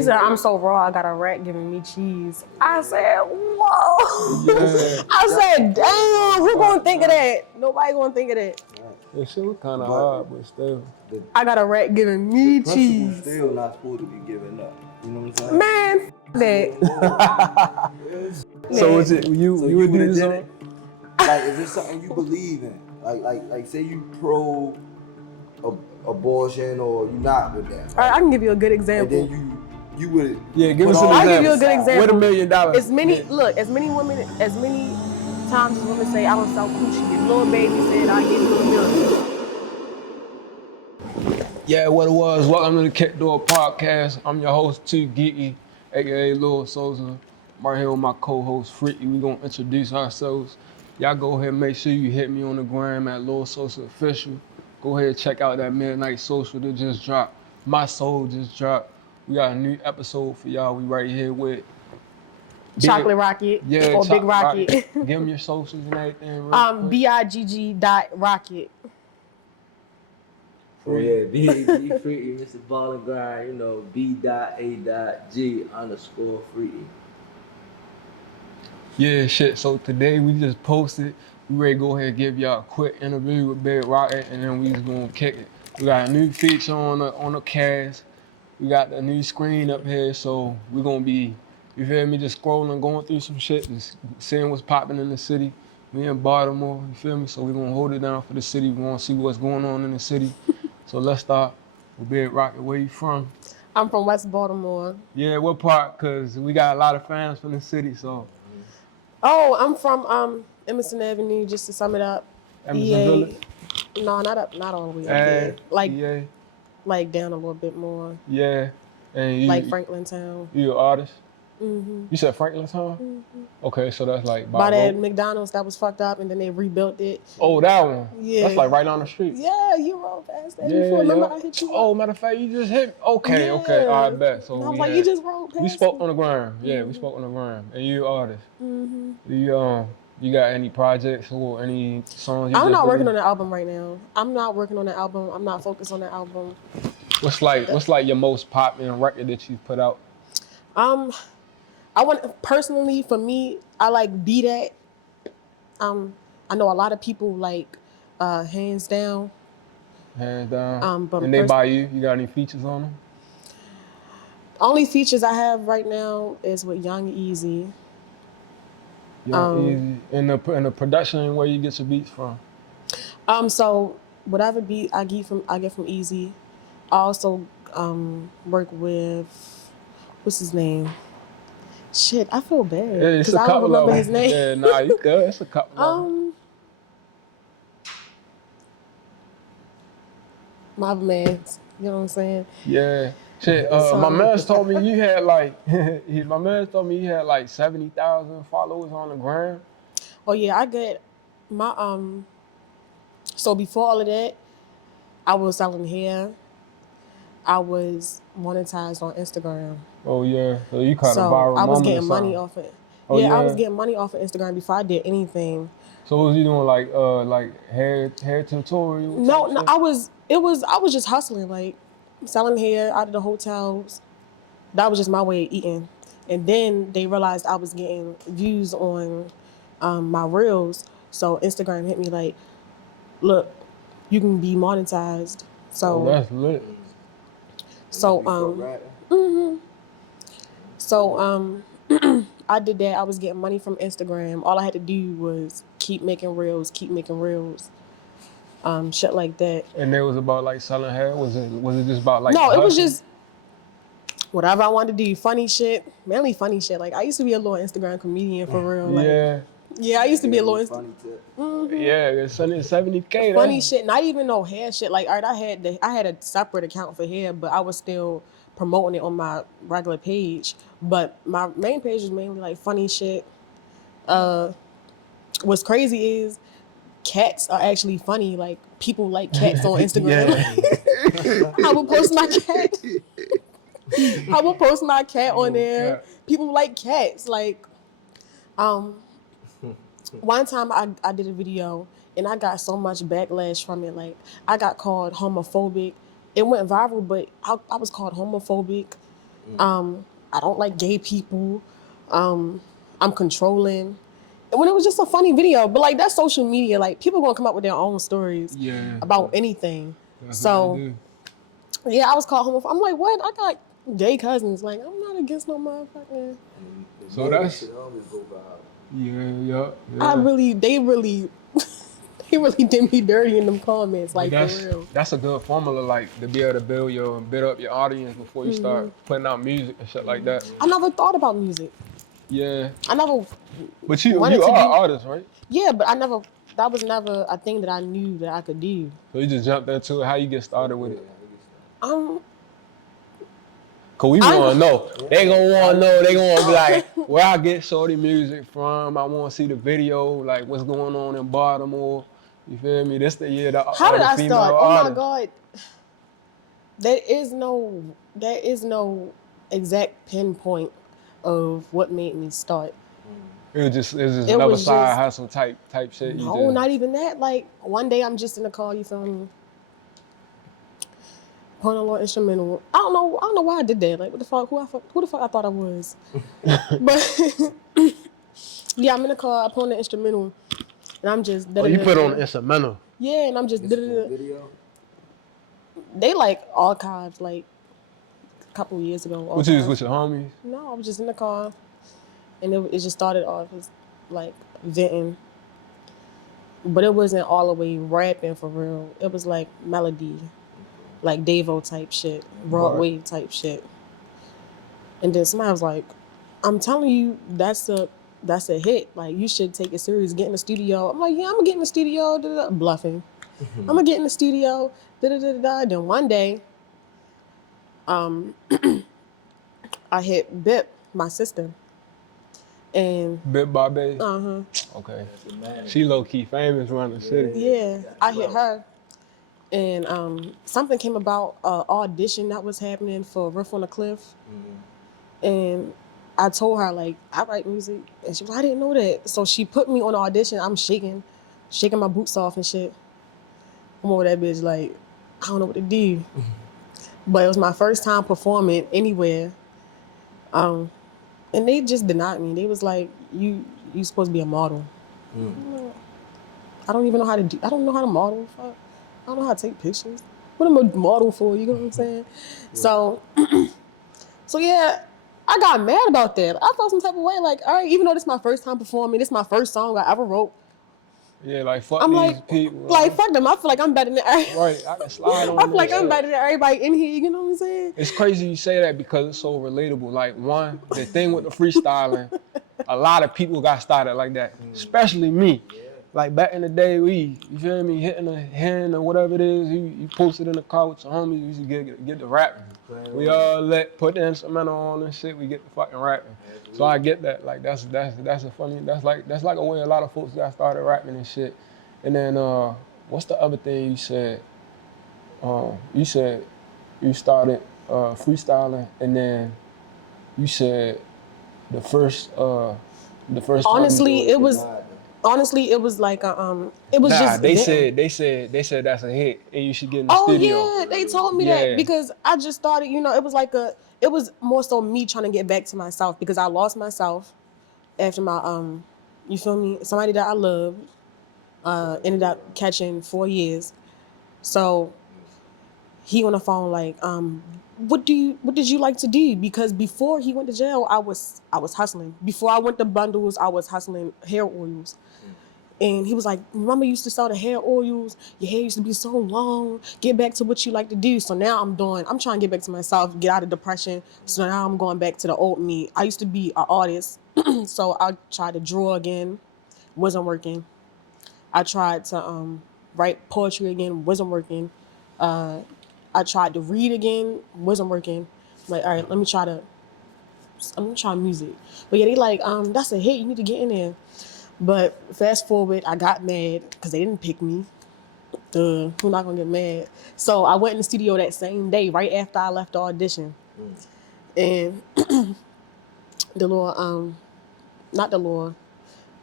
She said, I'm so raw, I got a rat giving me cheese. I said, whoa. Yeah. I said, damn, who gonna think of that? Nobody gonna think of that. That shit was kind of hard, but still. I got a rat giving me cheese. Still not supposed to be given up. You know what I'm saying? Man, that. So is it you would do did something? it? Like, is this something you believe in? Like, say you pro abortion or you not with that. All right, I can give you a good example. And then you would. Yeah, give us an example. I'll give you a good example. With $1 million. As many times as women say, I don't sell coochie. Your little baby said, I give you $1 million. Yeah, what it was. Welcome to the KickDoor podcast. I'm your host, Too Geeky, aka Lil Sosa. I'm right here with my co-host, Freaky. We're going to introduce ourselves. Y'all go ahead and make sure you hit me on the gram at Lil Sosa Official. Go ahead and check out that Midnight Social that just dropped. My Soul just dropped. We got a new episode for y'all. We right here with Chocolate Rocket. Yeah, or Big Rocket. Give them your socials and everything. BIGG.Rocket. Oh yeah, B Freaky, Mr. Ball and Grind, you know, B.A.G_Freaky. Yeah, shit. So today we just posted. We ready to go ahead and give y'all a quick interview with Big Rocket, and then we just gonna kick it. We got a new feature on the cast. We got the new screen up here, so we're gonna be, you feel me, just scrolling, going through some shit, just seeing what's popping in the city. We in Baltimore, you feel me? So we're gonna hold it down for the city. We wanna see what's going on in the city. So let's start with Big Rocket. Where you from? I'm from West Baltimore. Yeah, what part? Cause we got a lot of fans from the city, so. Oh, I'm from Emerson Avenue, just to sum it up. Emerson Village? No, not all the way up there. Like, EA. like down a little bit more. Yeah. And you, like Franklin Town. You an artist? Mm-hmm. You said Franklin Town? Mm-hmm. Okay, so that's like by that McDonald's that was fucked up and then they rebuilt it. Oh, that one? Yeah. That's like right down the street. Yeah, you rode past that before. Remember I hit you up? Oh, matter of fact, you just hit me. Okay, yeah. Okay. All right, bet. So I was like, you just rode past we spoke me. on the ground. Yeah, Mm-hmm. we spoke on the ground. And you an artist. Mm-hmm. You got any projects or any songs? I'm not working on the album right now. I'm not working on the album. I'm not focused on the album. What's like your most popular record that you've put out? I want personally for me, I like Be That. I know a lot of people like Hands Down. Hands Down. But and they by you? You got any features on them? Only features I have right now is with Young Easy. Easy. And the production, where you get your beats from? So whatever beat I get from Easy. I also work with what's his name? Shit, I feel bad because I don't remember his name. Yeah, nah, you good. It's a couple. My man, you know what I'm saying? Yeah. Shit, my man told me you had like 70,000 followers on the gram. Oh yeah, I get my so before all of that, I was selling hair. I was monetized on Instagram. Oh yeah, so you kind of viral. I was getting money off it. Oh, yeah, I was getting money off of Instagram before I did anything. So what was you doing like hair tutorials? No, I was just hustling, like selling hair out of the hotels. That was just my way of eating. And then they realized I was getting views on my reels. So Instagram hit me like, look, you can be monetized. So that's lit. So I did that. I was getting money from Instagram. All I had to do was keep making reels, shit like that. And it was about like selling hair? Was it just about like No, it was just whatever I wanted to do. Funny shit. Mainly funny shit. Like I used to be a little Instagram comedian for real. Like, yeah, I used to be a little Yeah, it's 70K. Funny shit, not even no hair shit. Like, all right, I had a separate account for hair, but I was still promoting it on my regular page. But my main page was mainly like funny shit. What's crazy is cats are actually funny. Like people like cats on Instagram. I would post my cat. I will post my cat on there. People like cats. Like, one time I did a video and I got so much backlash from it. Like, I got called homophobic. It went viral, but I was called homophobic. I don't like gay people. I'm controlling. And when it was just a funny video, but like that's social media, like people gonna come up with their own stories Yeah, about anything. that's what they So do. yeah, I was called homophobic. I'm like, what? I got gay cousins. Like, I'm not against no motherfucking. So that's shit always go viral. yeah. They really, they really did me dirty in them comments. But Like for real. that's a good formula, like to be able to build up your audience before you start putting out music and shit like that. I never thought about music. Yeah, I never but wanted you to are an do. artist, right? Yeah, but I never. That was never a thing that I knew that I could do. So you just jumped into it. How you get started with it? Um, Cause we I want to know. They gonna want to know. They gonna be like, where I get shorty music from? I want to see the video, like what's going on in Baltimore. You feel me? This the year how did the I female start? Oh my artist. god, there is no exact pinpoint of what made me start. It was just It another was side just hustle type shit. You no, just not even that. Like one day I'm just in the car, you feel me? Playing a little instrumental. I don't know why I did that. Like what the fuck? Who the fuck I thought I was? But yeah, I'm in the car. I put on the instrumental, and I'm just. oh, you put on the instrumental. Yeah, and I'm just. This for video. They like archived like a couple years ago. What you was with Archived. your homies? No, I was just in the car, and it just started off as like venting, but it wasn't all the way rapping for real. It was like melody, like Davo type shit, Broadway type shit. And then somebody was like, "I'm telling you, that's a hit. Like you should take it serious. Get in the studio." I'm like, "Yeah, I'm gonna get in the studio." Da, da, da, bluffing. I'm gonna get in the studio. Da, da, da, da, da. Then one day, I hit Bip, my sister, and Bit by Bay. uh-huh. Okay. She low key famous around the city. Yeah, I hit her, and something came about audition that was happening for Riff on the Cliff, and I told her like I write music, and she was I didn't know that, so she put me on the audition. I'm shaking my boots off and shit. I'm over that bitch like I don't know what to do, but it was my first time performing anywhere, and they just denied me. They was like you supposed to be a model. I don't even know how to do. I don't know how to model. Fuck. I don't know how to take pictures. What am I a model for? You know what I'm saying? So, so yeah, I got mad about that. I felt some type of way. Like, all right, even though this is my first time performing, this is my first song I ever wrote. Yeah, like fuck I'm these like, people. fuck them. I feel like I'm better than everybody. Right, I can slide on I feel like this I'm shit. better than everybody in here. You know what I'm saying? It's crazy you say that because it's so relatable. Like the thing with the freestyling, a lot of people got started like that, especially me. Like back in the day, you feel me, hitting a hen or whatever it is, you posted in the car with your homies, you used to get the rapping. We all put the instrumental on and shit, we get the fucking rapping. So I get that. Like that's a funny, that's like a way a lot of folks got started rapping and shit. And then what's the other thing you said? You said you started freestyling, and then you said the first Honestly, time it was. Honestly, it was like it was just. they venting. said that's a hit, and you should get in the Oh studio. yeah, they told me Yeah. that because I just started. It was more so me trying to get back to myself because I lost myself after my you feel me? Somebody that I loved ended up catching 4 years. So he on the phone like, what did you like to do? Because before he went to jail, I was hustling. Before I went to bundles, I was hustling hair oils. And he was like, remember you used to sell the hair oils? Your hair used to be so long. Get back to what you like to do. So now I'm trying to get back to myself, get out of depression. So now I'm going back to the old me. I used to be an artist. So I tried to draw again. Wasn't working. I tried to write poetry again. Wasn't working. I tried to read again. Wasn't working. I'm like, all right, let me try music. But yeah, they like, that's a hit. You need to get in there. But fast forward, I got mad because they didn't pick me. Who not gonna get mad? So I went in the studio that same day, right after I left the audition. And the Lord, not the Lord,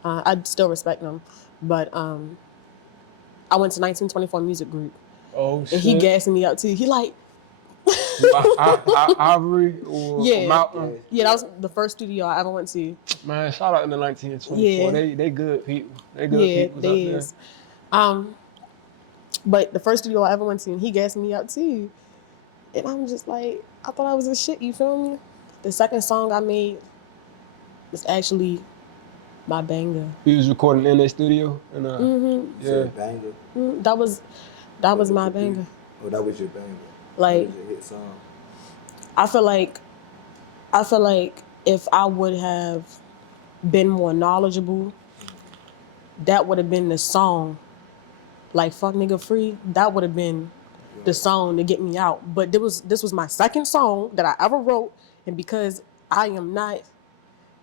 I still respect them, but I went to 1924 Music Group. Oh And he shit. gassing me up too. He like, Ivory or Yeah. Mountain. Yeah, that was the first studio I ever went to. Man, shout out to the 1924. Yeah. They good people. They good Yeah, peoples up they there. is. But the first studio I ever went to, and he gassed me up too. And I'm just like, I thought I was a shit, you feel me? The second song I made was actually my banger. He was recording in their studio, and You yeah, said banger. That was my banger. Oh, that was your banger. That Like was your hit song. I feel like if I would have been more knowledgeable, that would have been the song. Like fuck nigga free, that would have been the Right. song to get me out. But this was my second song that I ever wrote, and because I am not,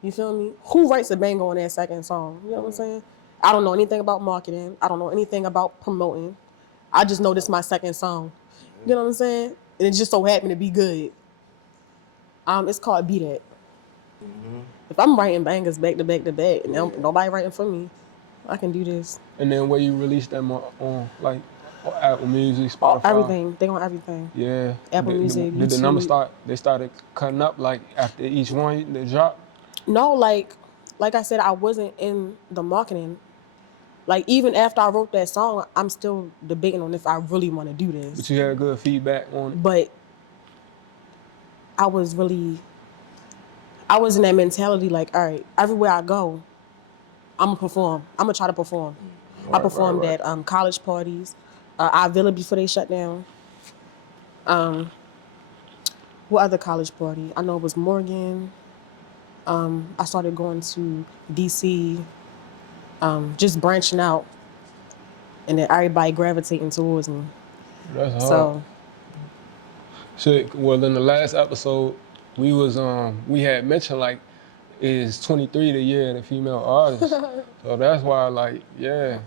you feel me? Who writes a banger on that second song? You know what I'm saying? I don't know anything about marketing. I don't know anything about promoting. I just know this is my second song. You know what I'm saying? And it just so happened to be good. It's called Beat It. If I'm writing bangers back to back to back, and Yeah. nobody writing for me, I can do this. and then where you release them on like on Apple Music, All, Spotify. everything. They on everything. Yeah. Apple Music, Did the numbers YouTube. start? They started cutting up like after each one they drop. No, like I said, I wasn't in the marketing. Like even after I wrote that song, I'm still debating on if I really want to do But this. you had good feedback on it. But I was in that mentality like, all right, everywhere I go, I'm gonna perform. I'm gonna try to perform. I performed right. at college parties, our Villa before they shut down. What other college party? I know it was Morgan. I started going to DC, just branching out, and then everybody gravitating towards me. That's hard. So Shit. Well, in the last episode, we had mentioned like is 23 the year of the female artist. So that's why like yeah.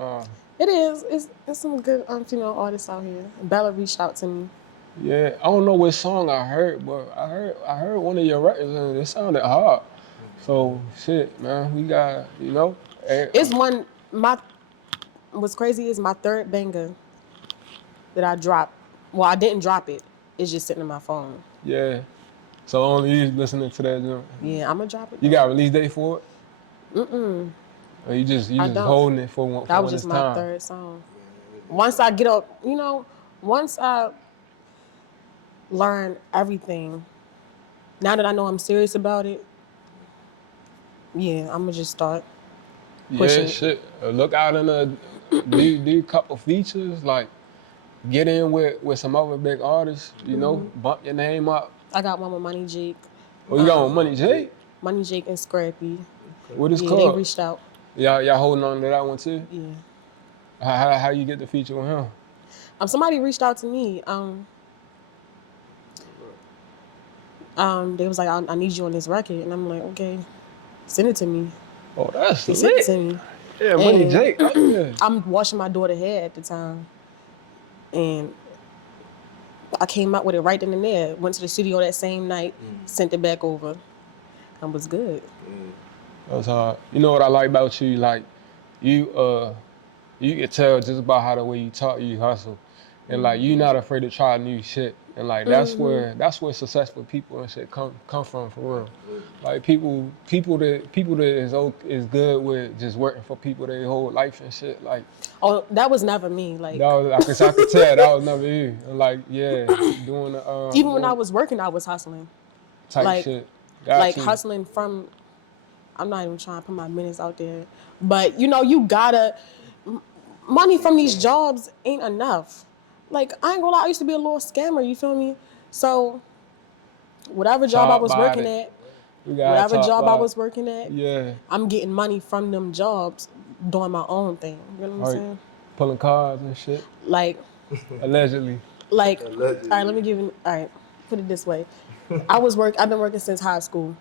Um, it is. It's some good female artists out here. Bella reached out to me. Yeah, I don't know what song I heard, but I heard one of your records and it sounded hard. So shit, man, we got It's one my what's crazy is my third banger that I dropped. Well, I didn't drop it. It's just sitting in my phone. yeah. So only you listening to that joint. Yeah, I'm gonna drop it You though. got a release date for it? Or you just I don't. holding it for That was when it's just my time. third song. Once I get up, once I learn everything, now that I know I'm serious about it, yeah, I'm gonna just start Yeah, pushing it. shit. Look out in the do a couple features like get in with some other big artists. Bump your name up. I got one with Money Jake, Oh, you got on Money J? Money Jake and Scrappy. What is Yeah, they called? reached out. Y'all holding on to that one too? Yeah. How you get the feature with him? Somebody reached out to me. They was like, I need you on this record, and I'm like, okay, send it to me. Oh, that's They sent it lit. to me. Yeah, Money And Jake right there. I'm washing my daughter's hair at the time, and I came out with it right then and there. Went to the studio that same night, sent it back over, and was good. That's hard. You know what I like about you? Like, you can tell just about how the way you talk, you hustle, and like you not afraid to try new shit. And like that's where successful people and shit come from for real. Like people that is good with just working for people their whole life and shit. Like Oh, that was never me. Like that was I could tell that was never you. And like yeah, doing the even when I doing was working, I was hustling. type Like shit. Got you. hustling from. I'm not even trying to put my minutes out there, but you gotta. Money from these jobs ain't enough. Like I ain't gonna lie, I used to be a little scammer. You feel me? So whatever job I Talk was about working it. at, We gotta talk about it. Yeah. I'm getting money from them jobs, doing my own thing. You know what I'm saying? Pulling cars and shit. Like, Allegedly. all Allegedly. right. Let me give you. All right, put it this way. I've been working since high school,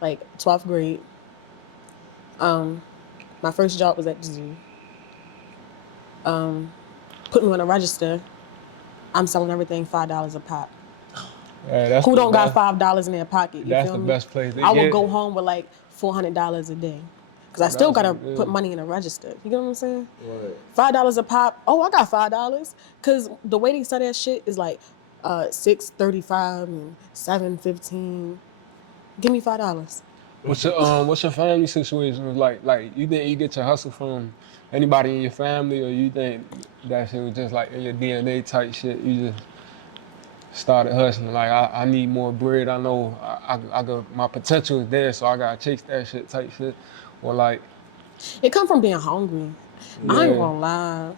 like 12th grade. My first job was at the zoo. Putting me on a register. I'm selling everything $5 a pop. Yeah, that's Who the don't got best. $5 in their pocket? You That's feel the me? best place to I would get. go home with like $400 a day, cause I Oh, still that's gotta good. put money in a register. You get what I'm saying? Right. $5 a pop. Oh, I got $5, cause the way they sell that shit is like $6.35 and $7.15. Give me $5. What's your family situation like? Like, you think you get your hustle from anybody in your family, or you think that shit was just like in your DNA type shit? You just started hustling. Like, I need more bread. I know I got my potential is there, so I gotta chase that shit type shit. Or like, It come from being hungry. I ain't yeah, gonna lie.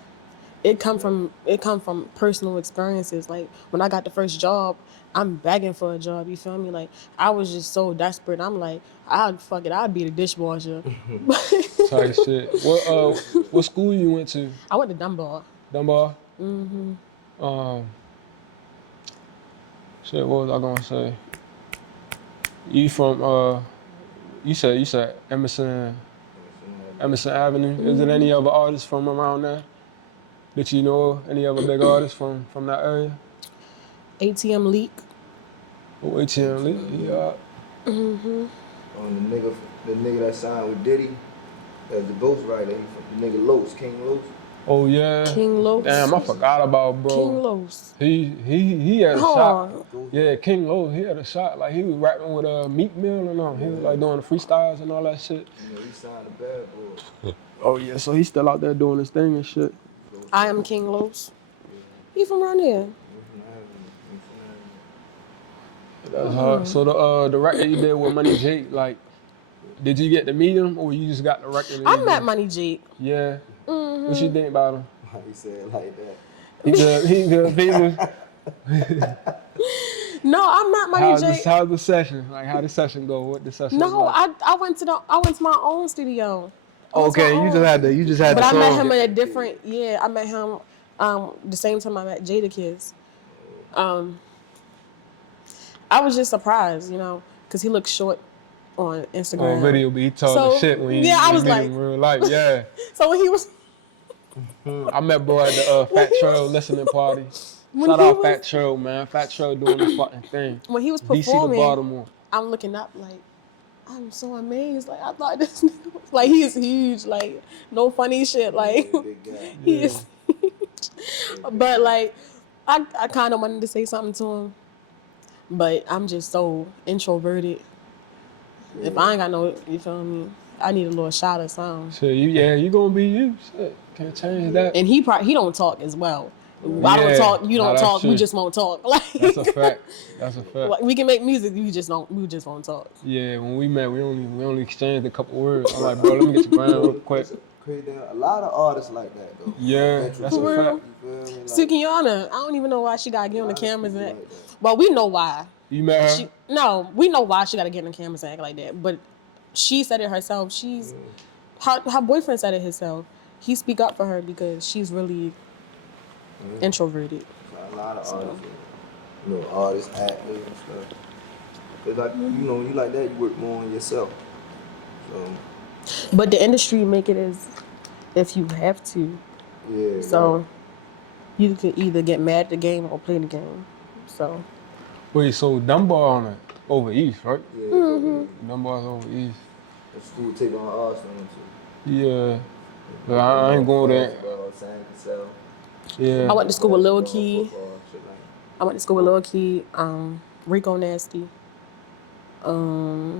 It come from personal experiences. Like when I got the first job, I'm begging for a job. You feel me? Like I was just so desperate. I'm like, I'd be the dishwasher. type shit. What school you went to? I went to Dunbar. Dunbar. Um, shit. What was I gonna say? You from you said Emerson Avenue. Is there any other artists from around there that you know of? Any other big artists from that area? ATM leak. Oh, ATM Lee. Yeah. The nigga that signed with Diddy as the ghostwriter, the nigga Los, King Los. Oh yeah. King Los. Damn, I forgot about bro. King Los. He had a Hold shot. on. Yeah, King Lo, he had a shot. Like he was rapping with Meek Mill and all. He was like doing the freestyles and all that shit. You know, he signed a bad boy. Oh yeah, so he's still out there doing his thing and shit. I am King Los. He from around here. That's hard. So the record you did with Money Jake, like, did you get to meet him or you just got the record? And I you met just- Money Jake. Yeah. What you think about him? Why he said it like that? He good people. No, I met Money Jake. How's the session? Like how the session go? What the session? No, was like? I went to my own studio. I went to Okay, my you own. just had But the I met song. him in a different. Yeah, I met him the same time I met Jadakiss. I was just surprised, because he looked short on Instagram. On video, but he told the shit when yeah, I you was meet like, him in real life. Yeah. so when he was I met bro at the Fat Trail listening party. when Shout he out was Fat Trail, man. Fat Trail doing his fucking thing. when he was DC to performing, Baltimore. I'm looking up like, I'm so amazed. Like I thought this nigga was like he is huge. Like no funny shit. Like Big guy. he is huge. But like I kind of wanted to say something to him, but I'm just so introverted. If I ain't got no, you feel me? I need a little shot or something. So you gonna be you. Shit. Can't change that. And he don't talk as well. I Yeah. don't talk. You Nah, don't that's talk. We true. just won't talk. Like That's a fact. That's a fact. like, we can make music. We just won't talk. Yeah, when we met, we only exchanged a couple words. I'm like, bro, let me get your brand real quick. Crazy. A lot of artists like that though. Yeah, Like, that's a For real? fact. You feel me? Like, Sukiana, I don't even know why she gotta get on the cameras and like act. that. Well, we know why. You met her? No, we know why she gotta get on the cameras and act like that. But she said it herself. Her boyfriend said it himself. He speak up for her because she's really introverted. A lot of artists, artists, actors and stuff. But like, you like that, you work more on yourself. So, But the industry make it as if you have to. yeah. So you can either get mad at the game or play the game. So Wait, so Dunbar on it over East, right? Yeah. Dunbar's over East. The school take on Arsenal too. Yeah. But I ain't going there. Basketball, San Cassell. Yeah. I went to school with Lil Key. Football, shit like that. I went to school with Lil Key, Rico Nasty. I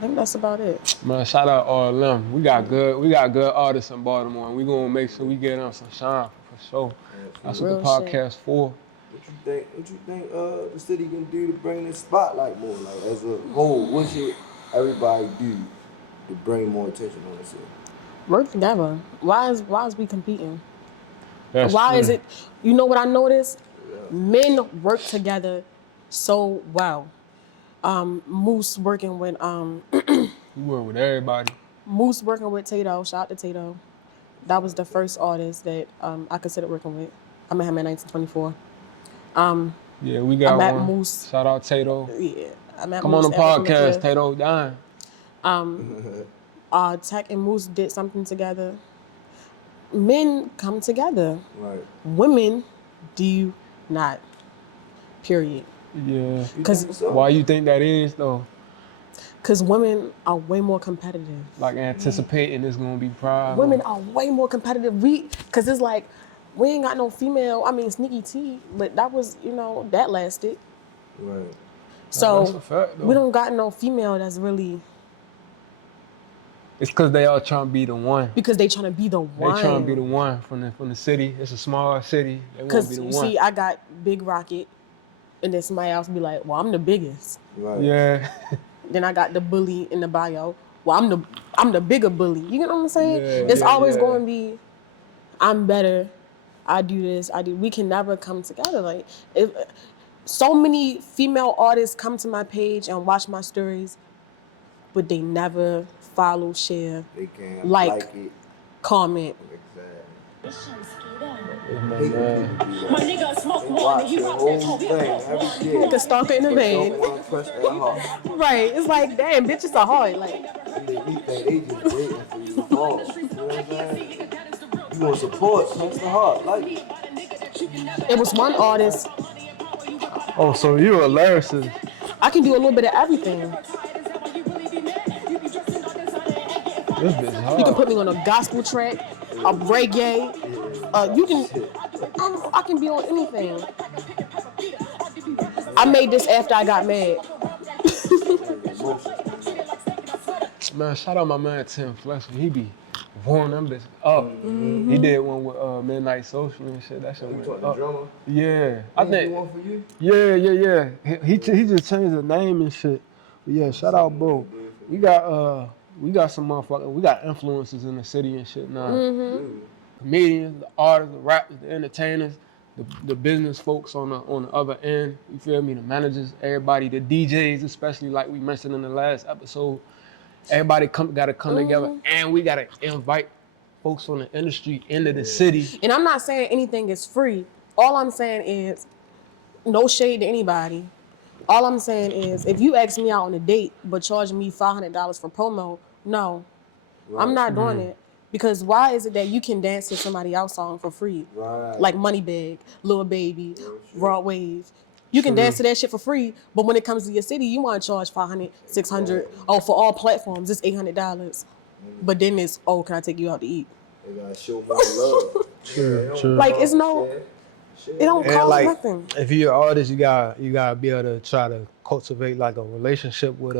think that's about it. Man, shout out all of them. We got good artists in Baltimore, and we gonna make sure we get them some shine for sure. That's what the Real shit. podcast for. What you think the city can do to bring this spotlight more? Like as a whole, what should everybody do to bring more attention on the city? Work together. Why is we competing? That's Why true. is it? You know what I noticed? Men work together so well. Moose working with You work with everybody. Moose working with Tato. Shout out to Tato. That was the first artist that I considered working with. I met him in 1924. Yeah, we got I met one. Moose. Shout out Tato. Yeah, I met Come on Moose the ever from podcast, Cliff. Tato. Dying. Tech and Moose did something together. Men come together. Right. Women do not. Period. Yeah. Because Why you think that is though? women are way more competitive. Like anticipating it's gonna be prime. Women are way more competitive. Because it's like We ain't got no female. I mean, Sneaky T, but that was, that lasted. Right. So That's a fact, though. we don't got no female that's really It's because they all trying to be the one. because they trying to be the They trying to be the one. one from the city. It's a small city. They want to be Because the you one. see, I got Big Rocket, and then somebody else be like, "Well, I'm the biggest." Right. Yeah. Then I got the bully in the bio. Well, I'm the bigger bully. You know what I'm saying? Yeah, It's yeah, always yeah. going to be, I'm better. I do this. I do. We can never come together. Like, if so many female artists come to my page and watch my stories, but they never follow, share, They can't like, it. comment. Exactly. It's my Hate when man. people do that. My nigga smoke They one watch and he the rock whole that thing every day. Like a stalker in the But van. don't want to press that heart. Right. It's like, damn, bitches are hard. Like, You think they just waiting for you to fall. You know what I'm saying? You want support, press the heart. Like, it was one artist. Oh, so you a lyricist? I can do a little bit of everything. This bitch hard. You can put me on a gospel track, a reggae. You can. I can be on anything. I made this after I got mad. Man, shout out my man Tim Flex. He be warming them bitches up. He did one with Midnight Social and shit. That shit you went talking the up. drummer? Yeah, I He think. do one for you? Yeah. He just changed the name and shit. But yeah, shout out, bro. We got some motherfuckers. We got influencers in the city and shit now. Comedians, the artists, the rappers, the entertainers, the business folks on the other end. You feel me? The managers, everybody, the DJs, especially like we mentioned in the last episode. Everybody gotta come together, and we gotta invite folks from the industry into the city. And I'm not saying anything is free. All I'm saying is, no shade to anybody. All I'm saying is, if you ask me out on a date but charge me $500 for promo, no, I'm not doing it. Because why is it that you can dance to somebody else's song for free? Right. Like Moneybag, Lil Baby, Raw Wave. You can dance to that shit for free, but when it comes to your city, you want to charge $500, $600. Oh, for all platforms, it's $800. But then it's, oh, can I take you out to eat? They gotta show more love. True. Like, it's no, Share. it don't And cost like, nothing. if you're an artist, you gotta be able to try to cultivate like a relationship with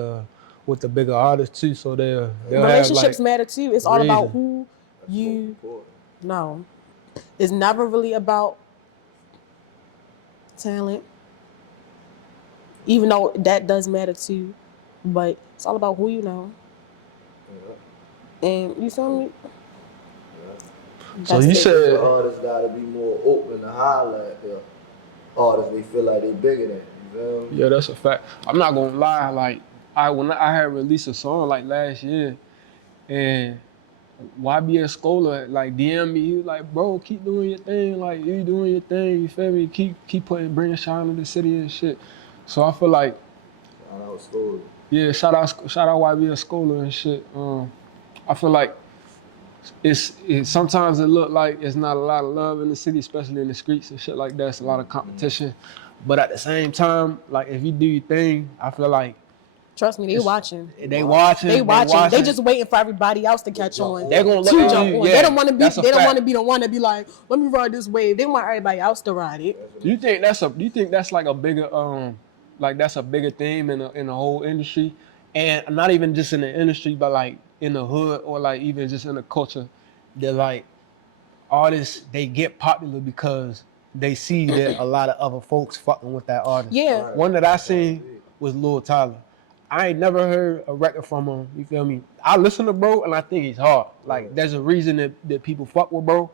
the bigger artists too. So they'll Relationships have, like, matter too. It's all about reason. who you Important. know. It's never really about talent, even though that does matter too. But it's all about who you know. And you feel me? So That's you it. said The artists gotta be more open to holler at the artists they feel like they bigger than. You feel me? yeah, that's a fact. I'm not gonna lie. Like when I had released a song like last year, and YBS Scholar like DM me, he was like, bro, keep doing your thing, like you doing your thing, you feel me? Keep bringing shine to the city and shit. So I feel like, Shout out Story. yeah, shout out YBS Scholar and shit. I feel like it sometimes it look like it's not a lot of love in the city, especially in the streets and shit like that. It's a lot of competition. But at the same time, like if you do your thing, I feel like Trust me, they watching. they watching. They just waiting for everybody else to catch on. They're gonna look To at jump you. on. Yeah, They don't want to be. that's a They don't fact. want to be the one to be like, let me ride this wave. They want everybody else to ride it. Do you think that's like a bigger like that's a bigger theme in the whole industry, and not even just in the industry, but like in the hood or like even just in the culture, that like artists they get popular because they see that a lot of other folks fucking with that artist. Yeah. One that I seen was Lil Tyler. I ain't never heard a record from him. You feel me? I listen to bro and I think he's hard. Like there's a reason that people fuck with bro.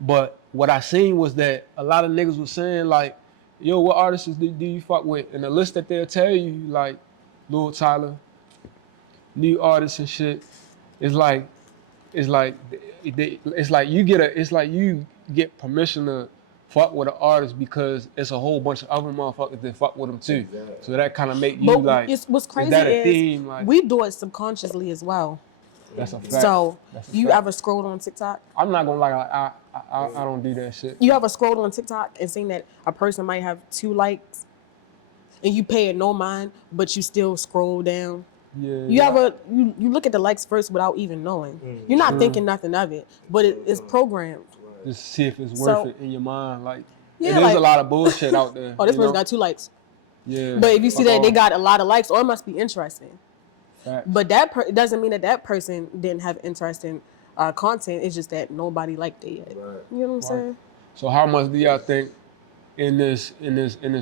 But what I seen was that a lot of niggas was saying like, yo, what artists do you fuck with? And the list that they'll tell you, like Lil Tyler, new artists and shit, it's like you get permission to fuck with an artist because it's a whole bunch of other motherfuckers that fuck with them too. Exactly. So that kind of make you But like, what's crazy is that a is theme? Like, we do it subconsciously as well. that's a fact. So That's a you fact. ever scrolled on TikTok? I'm not gonna lie, I don't do that shit. You ever scrolled on TikTok and seen that a person might have 2 likes, and you pay it no mind, but you still scroll down? Yeah. You ever you look at the likes first without even knowing. You're not thinking nothing of it, but it's programmed. just see if it's worth So it in your mind. Like, yeah, it is a like lot of bullshit out there. oh, this person got 2 likes. Yeah. But if you see Fuck that they off. got a lot of likes, or it must be interesting. Facts. But that doesn't mean that that person didn't have interest in content. It's just that nobody liked it yet. Right. You know what I'm saying? So how much do y'all think in this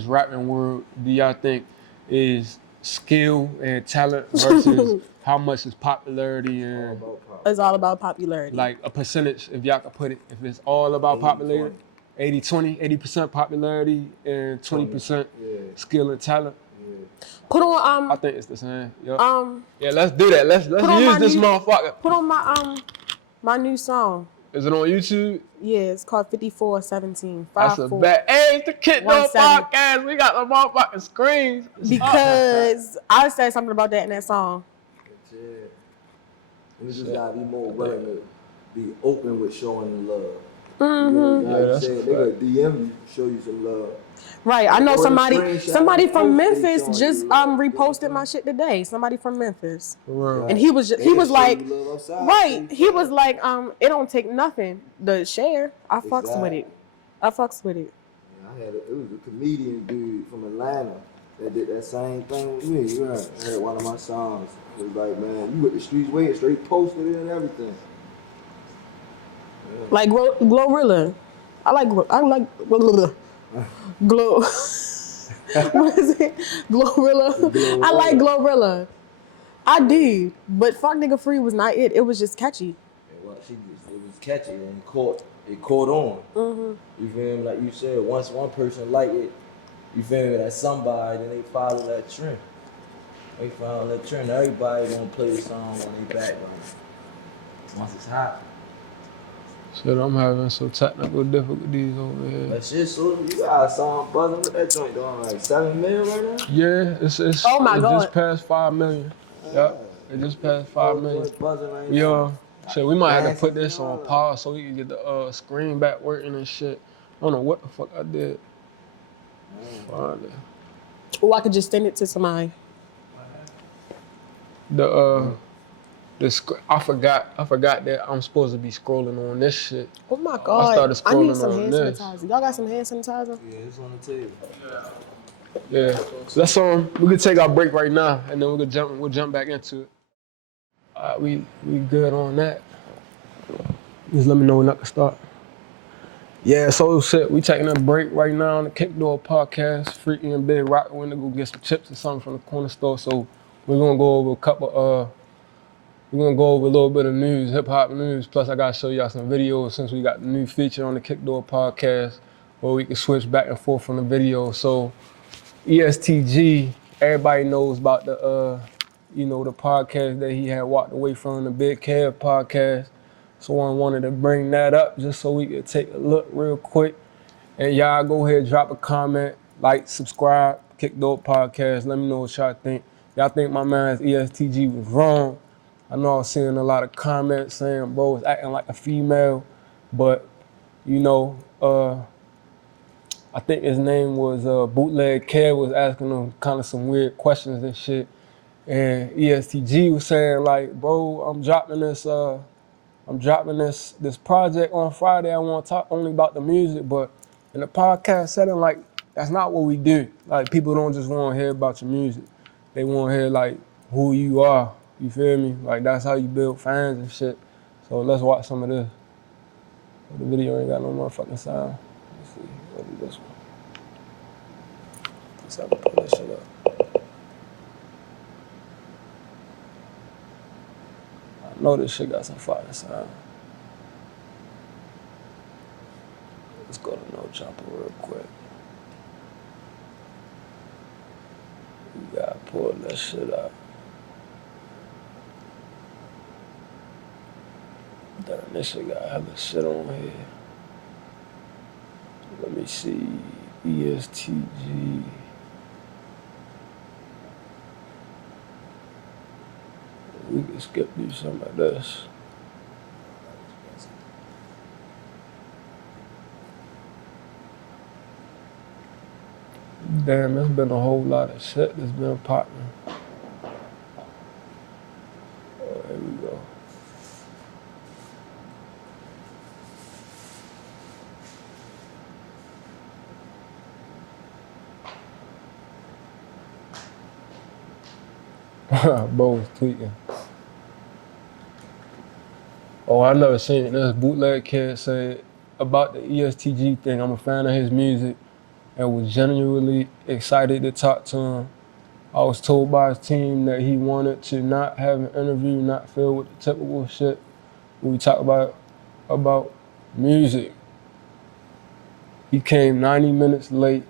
rapping world do y'all think is skill and talent versus how much is popularity All and about power. It's all about popularity. like a percentage, if y'all could put it, if it's all about 80-20. popularity, 80% popularity and 20% Yeah. skill and talent. Yeah. Put I on think it's the same. Yep. um Yeah, let's do that. Let's put on use my this new motherfucker. put on my new song. Is it on YouTube? Yeah, it's called 5417. That's a 54. bet. Hey, it's the KickDoor 17. podcast. We got the motherfucking screens. Because I said something about that in that song. Yeah. We just gotta be more willing to be open with showing the love. Mm-hmm. Like you that's said, a they gonna fact. DM you, show you some love. Right, I know Or the somebody screenshot from and post Memphis they showing just you love. reposted my shit today. Somebody from Memphis. For real. And he was They he can was show like, you love outside, right, so you he feel was it. like, it don't take nothing to share. I fucks with it. I fucks with it. Yeah, it was a comedian dude from Atlanta that did that same thing with me. You know, I had one of my songs. It was like, man, you with the streets waiting, straight posted it and everything. Yeah. Like Glorilla. I like Glow. What is it? Glorilla. I like Glorilla. I did, but Fuck Nigga Free was not it. It was just catchy. And what it was catchy and it caught on. You feel me? Like you said, once one person like it, you feel me? That somebody, then they follow that trend. They follow that trend. Everybody gonna play the song on their back. Like, once it's hot. Shit, I'm having some technical difficulties over here. That shit, so you got a song buzzing with that joint doing like 7 million right now? Yeah, it's Oh my it's God. just past 5 million. Yep, it just passed 5 million. Buzzing right We now. shit, we might have to put Dancing this and all on that. pause so we can get the screen back working and shit. I don't know what the fuck I did. Find it. Or I could just send it to somebody. I forgot that I'm supposed to be scrolling on this shit. Oh my God. I started I need scrolling some on hand this. sanitizer. Y'all got some hand sanitizer? Yeah, it's on the table. Yeah, let's we could take our break right now and then we'll jump back into it. We good on that. Just let me know when I can start. Yeah, so shit, we taking a break right now on the KickDoor podcast. Freaky and Big Rock went to go get some chips or something from the corner store. So we're gonna go over we're gonna go over a little bit of news, hip hop news. Plus I gotta show y'all some videos since we got the new feature on the KickDoor podcast where we can switch back and forth from the video. So ESTG, everybody knows about the the podcast that he had walked away from, the Big Kev podcast. So I wanted to bring that up just so we could take a look real quick. And y'all go ahead, drop a comment, like, subscribe, KickDoor podcast. Let me know what y'all think. Y'all think my man's ESTG was wrong? I know I was seeing a lot of comments saying bro was acting like a female, but I think his name was Bootleg Kev was asking him kind of some weird questions and shit. And ESTG was saying like, bro, I'm dropping this project on Friday. I want to talk only about the music, but in the podcast setting, like, that's not what we do. Like, people don't just want to hear about your music. They want to hear like who you are. You feel me? Like, that's how you build fans and shit. So let's watch some of this. The video ain't got no motherfucking sound. Let's see. What is this one? Let's have to pull this shit up. I know this shit got some fucking sound. Let's go to No Chopper real quick. We gotta pull that shit up. Damn, this shit got hella shit on here. Let me see. ESTG. We can skip through some of this. Damn, there's been a whole lot of shit that's been popping. Oh, here we go. Bro was tweaking. Oh, I never seen this bootleg kid say about the ESTG thing. I'm a fan of his music and was genuinely excited to talk to him. I was told by his team that he wanted to not have an interview, not filled with the typical shit we talk about music. He came 90 minutes late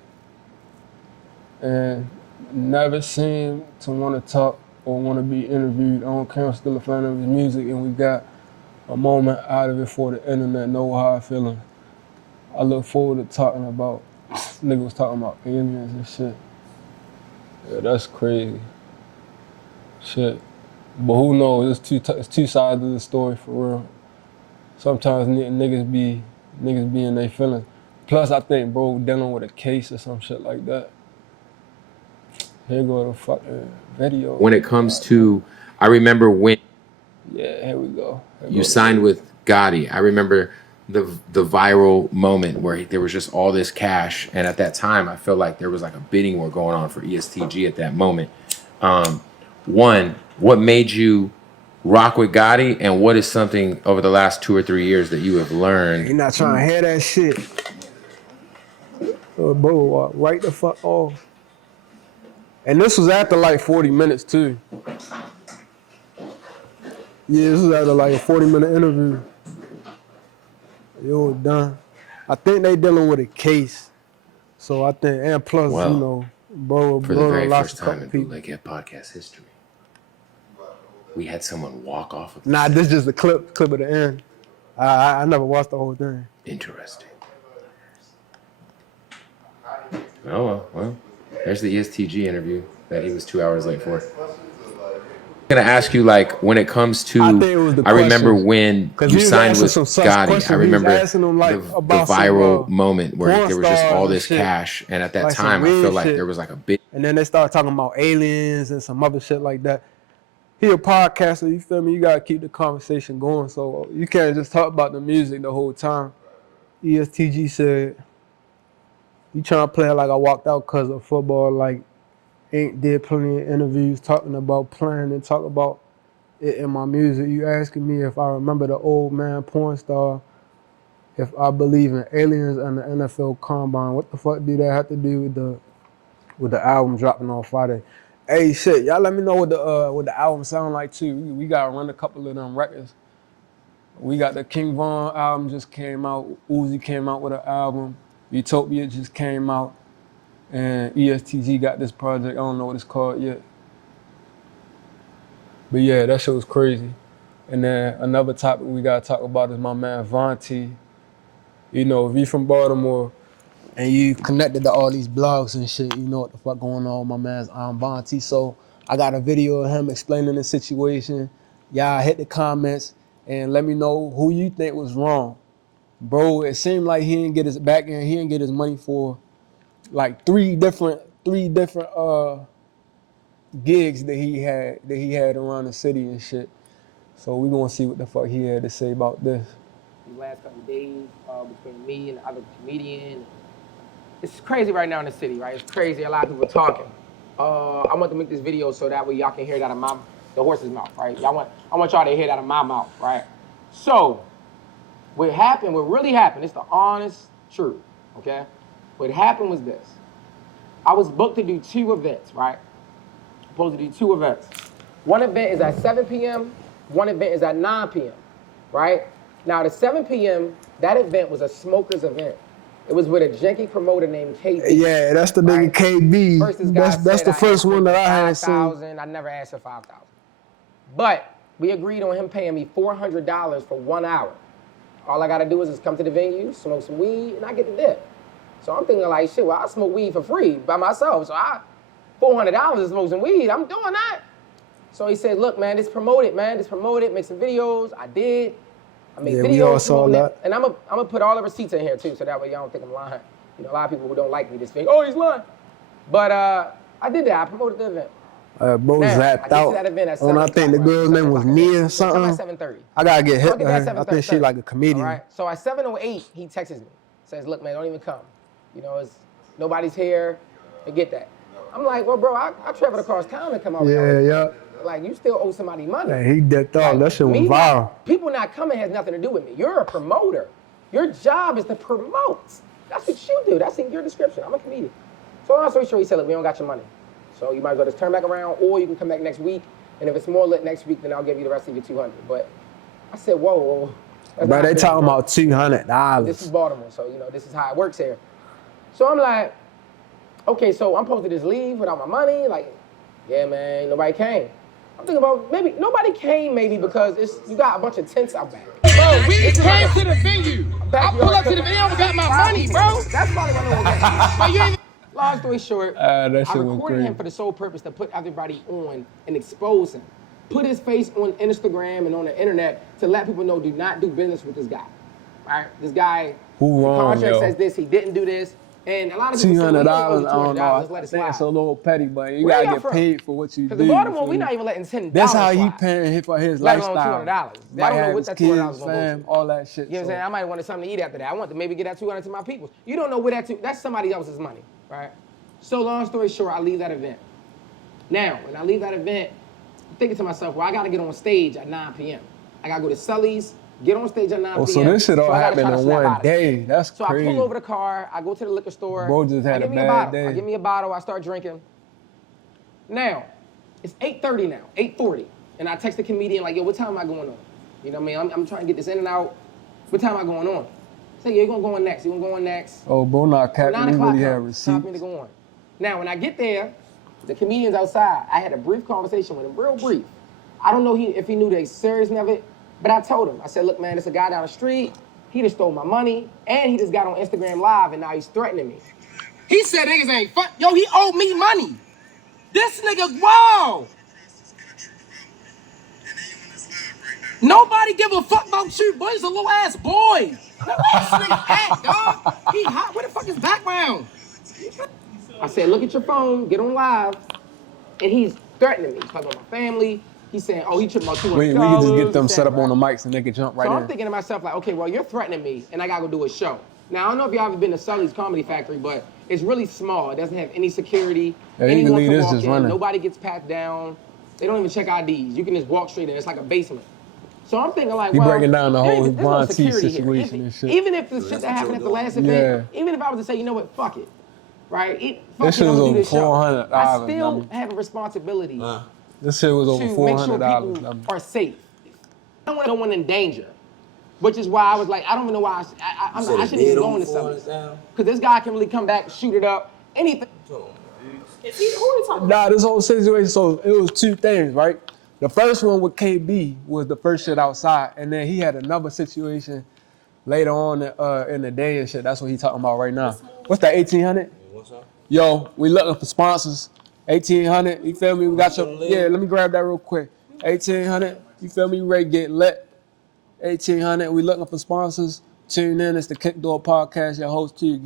and never seemed to want to talk or want to be interviewed. I don't care, I'm still a fan of his music, and we got a moment out of it for the internet, know how I feeling. I look forward to talking about, niggas was talking about aliens and shit. Yeah, that's crazy. Shit. But who knows, it's two sides of the story for real. Sometimes niggas be in their feelings. Plus, I think bro dealing with a case or some shit like that. Here go the fucking video. When it comes to, I remember when Yeah, here we go. you signed with Gotti. I remember the viral moment where there was just all this cash, and at that time, I feel like there was like a bidding war going on for ESTG at that moment. One, what made you rock with Gotti, and what is something over the last 2 or 3 years that you have learned? You're not trying to hear that shit. Bro, right the fuck off. And this was after like 40 minutes too. Yeah, this was after like a 40-minute interview. Yo, done. I think they dealing with a case. So I think, and plus, Well, you know, bro, For the very lost first a couple time in people. Bootleg Hip Podcast history, we had someone walk off of the Nah, set. this is just the clip of the end. I never watched the whole thing. Interesting. Oh, well, there's the ESTG interview that he was 2 hours late for. I'm gonna ask you, like, when it comes to, I think it was the I remember questions. when 'Cause you he was signed asking with some sus Gotti. questions. I He was remember asking them, like, the about some, viral moment where porn there was just stars all and this shit. cash, and at that Like some time, I feel weird like shit. there was like a big. And then they started talking about aliens and some other shit like that. He a podcaster, you feel me? You gotta keep the conversation going. So you can't just talk about the music the whole time. ESTG said, you trying to play it like I walked out because of football, like ain't did plenty of interviews talking about playing and talk about it in my music. You asking me if I remember the old man porn star, if I believe in aliens and the NFL Combine. What the fuck do that have to do with the album dropping on Friday? Hey, shit, y'all let me know what the album sound like too. We gotta run a couple of them records. We got the King Von album just came out. Uzi came out with an album. Utopia just came out. And ESTG got this project. I don't know what it's called yet. But yeah, that shit was crazy. And then another topic we gotta talk about is my man Vonti. You know, if you from Baltimore and you connected to all these blogs and shit, you know what the fuck going on with my man's Vonti. So I got a video of him explaining the situation. Y'all hit the comments and let me know who you think was wrong. Bro, it seemed like he didn't get his back end, he didn't get his money for like three different gigs that he had around the city and shit. So we gonna see what the fuck he had to say about this. The last couple of days between me and the other comedian. It's crazy right now in the city, right? It's crazy. A lot of people talking. I want to make this video so that way y'all can hear it out of the horse's mouth, right? I want y'all to hear it out of my mouth, right? So, what really happened, it's the honest truth, okay? What happened was this. I was booked to do 2 events, right? Supposed to do 2 events. One event is at 7 p.m., one event is at 9 p.m., right? Now, the 7 p.m., that event was a smokers event. It was with a janky promoter named KB. Yeah, that's the nigga KB. First, this guy That's said the I first asked him one that for I had seen. 5,000. I never asked for 5,000. But we agreed on him paying me $400 for 1 hour. All I gotta do is just come to the venue, smoke some weed, and I get the dip. So I'm thinking like, shit, well, I smoke weed for free by myself. So $400 to smoke some weed, I'm doing that. So he said, look, man, this promoted, make some videos. I did. I made videos. We all saw that. And I'm gonna put all the receipts in here too, so that way y'all don't think I'm lying. You know, a lot of people who don't like me just think, oh, he's lying. But I did that. I promoted the event. Bro zapped out. And I think the girl's name was Nia something. At 7:30. I gotta get hit I'll get with that her. I 7:30. think she like a comedian. All right. So at 7:08, he texts me. Says, look, man, don't even come. You know, nobody's here. Forget that. I'm like, well, bro, I traveled across town to come out Yeah, here. yeah. Like, you still owe somebody money. Hey, he dipped off. Like, That shit went me viral. people not coming has nothing to do with me. You're a promoter. Your job is to promote. That's what you do. That's in your description. I'm a comedian. So long story short, he said, look, we don't got your money. So you might as well just turn back around, or you can come back next week. And if it's more lit next week, then I'll give you the rest of your 200. But I said, whoa. That's Bro, not they business, talking bro. about $200. This is Baltimore, so you know this is how it works here. So I'm like, okay, so I'm supposed to just leave without my money? Like, yeah, man, nobody came. I'm thinking about maybe nobody came, maybe because you got a bunch of tents out back. Bro, we came to the venue. I pull up to the venue, I got my money, bro. That's probably why no one came. But you ain't Long story short, That I shit went recorded crazy. him for the sole purpose to put everybody on and expose him. Put his face on Instagram and on the internet to let people know do not do business with this guy. All right? This guy, Who the wrong, contract yo? says this, he didn't do this. And a lot of people say, $200, well, I he don't know. $200, let I it think it's a slide. little petty, but you Where gotta y'all get from? paid for what you do. Because in you Baltimore, feel we me? not even letting $10 That's how he slide. paying for his Let alone lifestyle. $200. They Might don't know have what his that $200 kids, gonna go fam, to. all that shit. You know what I'm saying? I might wanted something to eat after that. I want to maybe get that 200 to my people. You don't know where that's somebody else's money, right? So long story short, I leave that event. Now, when I leave that event, I'm thinking to myself, well, I got to get on stage at 9 p.m. I got to go to Sully's, get on stage at 9 p.m. Oh, so this shit all I gotta happened try to in snap one out of it. day. That's So crazy. I pull over the car, I go to the liquor store. Bro just had I a give me bad bottle. day. I give me a bottle, I start drinking. Now, it's 8:30 now, 8:40. And I text the comedian like, yo, what time am I going on? You know what I mean? I'm trying to get this in and out. What time am I going on? I say, yeah, you're going to go on next. You're going to go on next. Oh, bro, not So 9 capping. We o'clock really have comes, time for me to receipts. go on. Now, when I get there, the comedian's outside. I had a brief conversation with him, real brief. I don't know if he knew the seriousness of it, but I told him. I said, look, man, there's a guy down the street. He just stole my money, and he just got on Instagram Live, and now he's threatening me. He said niggas ain't fuck. Yo, he owed me money. This nigga, wow. Nobody give a fuck about you, boy. He's a little ass boy. Now, where this nigga at, dog? He hot. Where the fuck is background? I said, look at your phone, get on live, and he's threatening me. He's talking about my family. He's saying, oh, he tripped about $200. We can just get them He's set saying, up on the mics and they can jump right So in. I'm thinking to myself, like, okay, well, you're threatening me, and I gotta go do a show. Now, I don't know if y'all ever been to Sully's Comedy Factory, but it's really small. It doesn't have any security. Yeah, you can Anyone leave this walk just in. running. Nobody gets pat down. They don't even check IDs. You can just walk straight in. It's like a basement. So I'm thinking, like, He well, breaking down the there whole ain't- there's no Von T security here. situation and shit. Even if the shit that happened at the last event, even if I was to say, you know what, fuck it, right? Fuck This it, shit I'm was gonna do over this show. $400, I still dummy. have a responsibility This shit was over to make sure $400. people dummy. are safe. I don't want no one in danger, which is why I was like, I don't even know why I shouldn't even go into something. Because this guy can really come back, shoot it up, anything. Is he, who are you talking about? Nah, this whole situation, so it was two things, right? The first one with KB was the first shit outside, and then he had another situation later on in the day and shit. That's what he talking about right now. What's that, 1800? Yo, we looking for sponsors. 1800, you feel me? We got your, yeah, let me grab that real quick. 1800, you feel me? You ready to get lit. 1800, we looking for sponsors. Tune in, it's the KickDoor podcast. Your host too,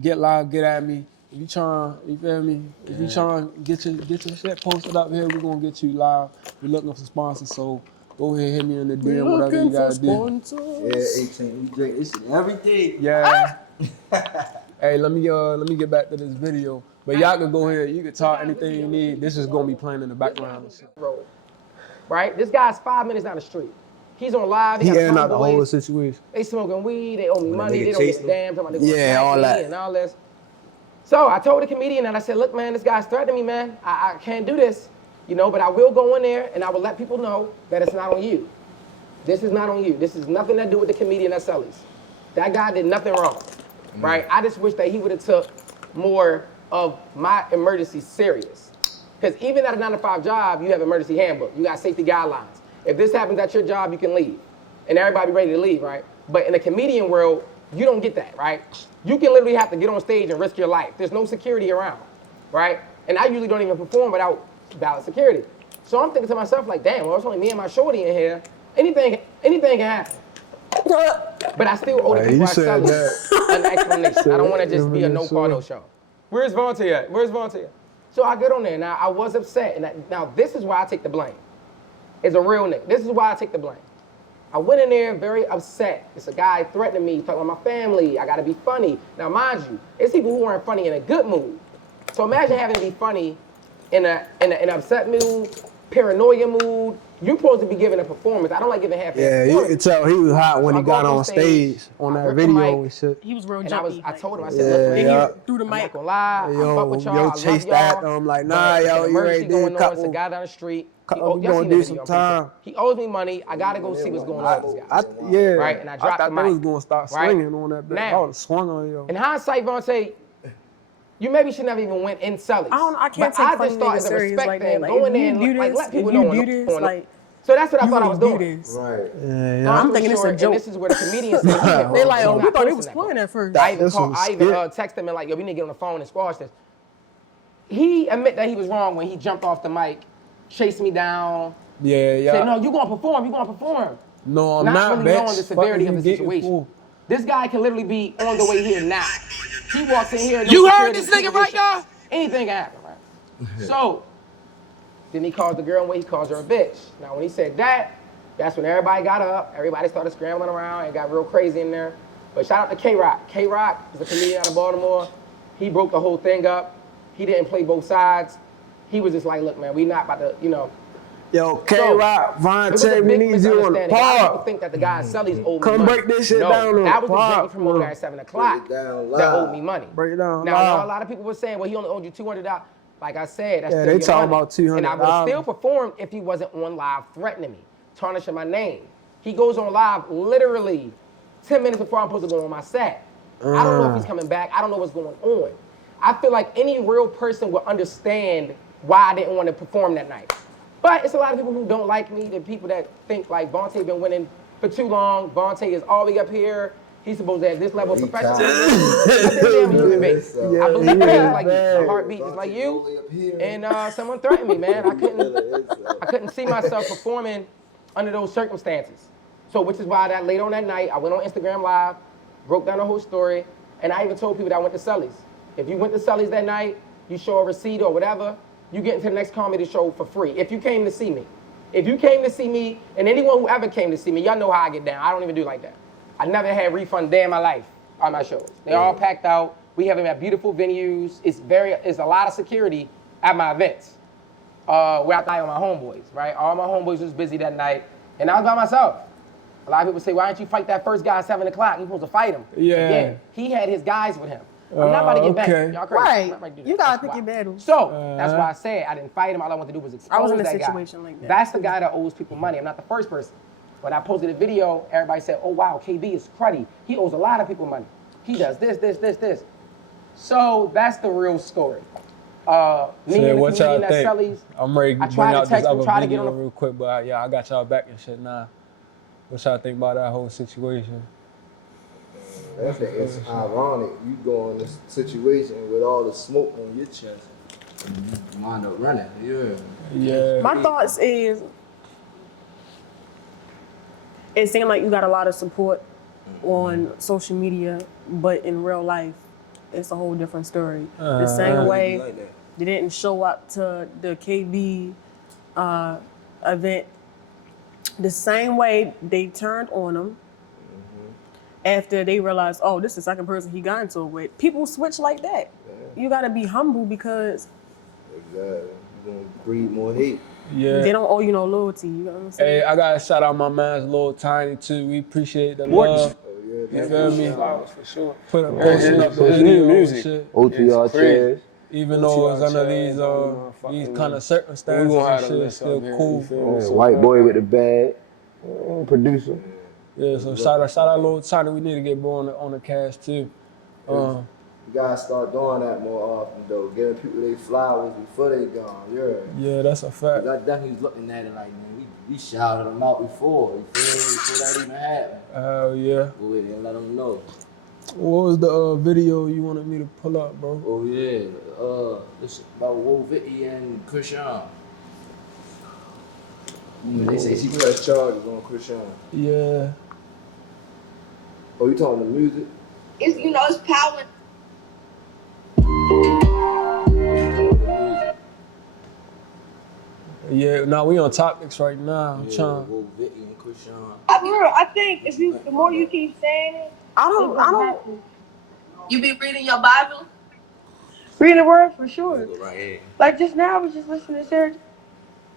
get live, get at me. If you trying, you feel me? If you trying to get your shit posted up here, we're gonna get you live. We're looking for sponsors, so go ahead, hit me in the DM, whatever you gotta do. Yeah, 18. We drink this shit every day. Yeah. Hey, let me get back to this video. But y'all can go ahead, you can talk anything you need. This is gonna be playing in the background and shit. Road, right? This guy's 5 minutes down the street. He's on live. He got airing some out the whole boys. situation. They smoking weed. They owe me When the money. nigga They don't chased give a damn. Talking about they gonna Yeah, smack all me that. and all this. So I told the comedian and I said, look, man, this guy's threatening me, man. I can't do this, you know, but I will go in there and I will let people know that it's not on you. This is not on you. This is nothing to do with the comedian at Sully's. That guy did nothing wrong, right? I just wish that he would have took more of my emergency serious. Because even at a 9-to-5 job, you have emergency handbook. You got safety guidelines. If this happens at your job, you can leave. And everybody be ready to leave, right? But in the comedian world, you don't get that, right? You can literally have to get on stage and risk your life. There's no security around, right? And I usually don't even perform without valid security. So I'm thinking to myself, like, damn, well, it's only me and my shorty in here. Anything can happen. But I still owe the Hey, people you I said sell that. an explanation. I don't want to just be a Said no car, no show. Where's Vontae at? Where's Vontae at? So I get on there. Now, I was upset. And now, this is why I take the blame. As a real nigga. This is why I take the blame. I went in there very upset. It's a guy threatening me, talking about my family. I got to be funny. Now, mind you, it's people who aren't funny in a good mood. So imagine having to be funny in an upset mood, paranoia mood. You're supposed to be giving a performance. I don't like giving half-ass Yeah, you performance. can tell he was hot when So he I go got up on stage on I that rip the video mic, and shit. He was real and jumpy. I told him, I Yeah, said, look, man, yeah. Through the I'm mic. not gonna lie, I fuck with y'all, Yo, I love chased after y'all. him like, But nah, it's yo, an you emergency right going there, on. It's a couple. guy down the street. We Y'all gonna seen do the some video. time. He owes me money. I gotta go see what's going on with this guy. Yeah, Right, and I dropped thought the they was mic. gonna start Right? swinging on that bitch. Now, I would've swung on yo. in hindsight, Vontae, you maybe should never even went in Sully's. I can't but take I funny just thought niggas as a serious respect like thing, that. Like, go in if there you and do like, this, let people if know. you do this, like, So that's what I you thought I was really do doing. this. Right. Yeah, Long I'm story thinking it's a short, joke. and this is where the comedians say, They like, oh, she's we not thought they posting was that playing part. at first. I even This was a texted him and like, yo, we need to get on the phone and squash this. He admit that he was wrong when he jumped off the mic, chased me down, yeah. said, no, you gonna perform. No, I'm Not not, really bitch. knowing the severity Fuck of is the you getting situation. for? This guy can literally be on the way here now. He walks in here. No You heard security, this nigga right, y'all? anything can happen, right? So, then he calls the girl and he calls her a bitch. Now, when he said that, that's when everybody got up. Everybody started scrambling around and got real crazy in there. But shout out to K-Rock. K-Rock is a comedian out of Baltimore. He broke the whole thing up. He didn't play both sides. He was just like, look, man, we not about to, you know. Yo, K-Rock, It was a Vontae, we big need you on the misunderstanding. A lot of people pod. think that the guy at Sully's owed me Come money. break this shit No, down on that the was the pod. Jackie promoter at 7 o'clock Break it down that live. owed me money. Break it down Now, I know live. a lot of people were saying, well, he only owed you $200. Like I said, that's Yeah, still they your talking money. about $200. And I would have still performed if he wasn't on live threatening me, tarnishing my name. He goes on live literally 10 minutes before I'm supposed to go on my set. I don't know if he's coming back. I don't know what's going on. I feel like any real person would understand why I didn't want to perform that night. But it's a lot of people who don't like me, the people that think like Vontae been winning for too long. Vontae is all the way up here. He's supposed to have this level of professionalism. At the end of the day, I'm a human being. I believe in things like you. My heartbeat is like you. And someone threatened me, man. I couldn't see myself performing under those circumstances. So which is why that later on that night, I went on Instagram Live, broke down the whole story, and I even told people that I went to Sully's. If you went to Sully's that night, you show a receipt or whatever, you get into the next comedy show for free. If you came to see me. If you came to see me, and anyone who ever came to see me, y'all know how I get down. I don't even do like that. I never had refund day in my life on my shows. They're all packed out. We have them at beautiful venues. It's a lot of security at my events. Where I thought on my homeboys, right? All my homeboys was busy that night, and I was by myself. A lot of people say, why didn't you fight that first guy at 7 o'clock? You're supposed to fight him. Yeah. Again, he had his guys with him. I'm not about to get back. okay. Y'all crazy. Right. I'm not about to do that. You gotta That's pick why. your battles. So, that's why I said I didn't fight him. All I wanted to do was expose I was in a that situation guy. like that. That's the guy that owes people money. I'm not the first person. When I posted a video, everybody said, oh, wow, KB is cruddy. He owes a lot of people money. He does this. So, that's the real story. Me So and the what y'all comedian at think? Sully's, I'm ready I to tried bring to out this text him, other try to get video on the- real quick, but yeah, I got y'all back and shit now. What y'all think about that whole situation? I think it's ironic. You go in this situation with all the smoke on your chest. And you wind up running. Yeah. Yeah. My thoughts is, it seemed like you got a lot of support on social media, but in real life, it's a whole different story. The same way Like that. they didn't show up to the KB event, the same way they turned on him after they realized, oh, this is the second person he got into it with. People switch like that. Yeah. You gotta be humble because Exactly. You're gonna breed more hate. Yeah. they don't owe you no loyalty. You know what I'm saying? Hey, I gotta shout out my man's Lil Tiny too. We appreciate the What? love. Oh, yeah, You feel me? Flowers for sure. Posting up the His new video and music. shit. OTR crazy. chairs. Even though it's under Chaz, these all the motherfucking- kind of We circumstances gonna and have to shit, it's list still up here, cool. you feel me? Yeah, So, white boy with the bag. Producer. Yeah, so shout out Lil Tiny. We need to get more on the cast too. You gotta start doing that more often though. Giving people their flowers before they gone. Yeah, that's a fact. I definitely was looking at it like, man, we shouted them out before. You feel me? Before that even happened. Hell yeah. But we didn't let them know. What was the video you wanted me to pull up, bro? Oh yeah. This about Wo Vicky and Krishan. They say she pressed charges on Krishan. Yeah. Oh, you talking the music? It's, you know, it's power. Yeah, now we on topics right now. I'm trying. Wo Vicky and Krishan. I think if you, the more you keep saying it, I don't. you be reading your Bible. Reading the word for sure. Go right here. Like just now, I was just listening to Sarah.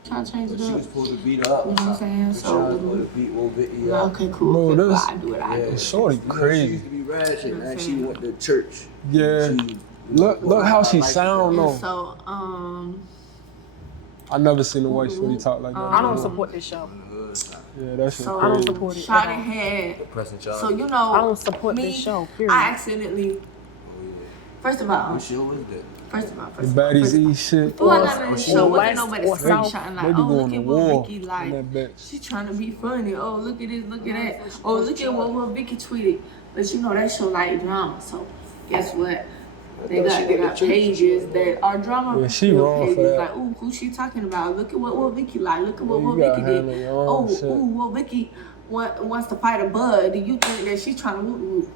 Trying to change But it she up. was supposed to beat her up. You know what I'm saying? So she was supposed to beat Vicky up. Okay, cool. Bro, Well, this I do what I do. shorty You know, she crazy. used to be ratchet, man. She went to church. Yeah. She, Look how she sound And though. so, I never seen a white shorty talk like that. I don't support this show. Yeah, that shit so I don't crazy. support it. Shawty had. pressing charge. So you know, I don't support me, this show. Period. I accidentally. First of all, What show was that? first of all, The baddies eat shit. before I got on the show, wasn't West nobody or South. screenshotting They like, be oh, going look to at war what Vicky like. in that bitch. She trying to be funny. Oh, look at this, look at that. Oh, look at what Vicky tweeted. But you know that show like drama. So guess what? They got pages that are drama. Yeah, she wrong pages for that. like, ooh, who's she talking about? Look at what Vicky like. Look at what you Vicky gotta did. handle your own shit. What Vicky wants to fight a bud. Do you think that she's trying to whoop whoop?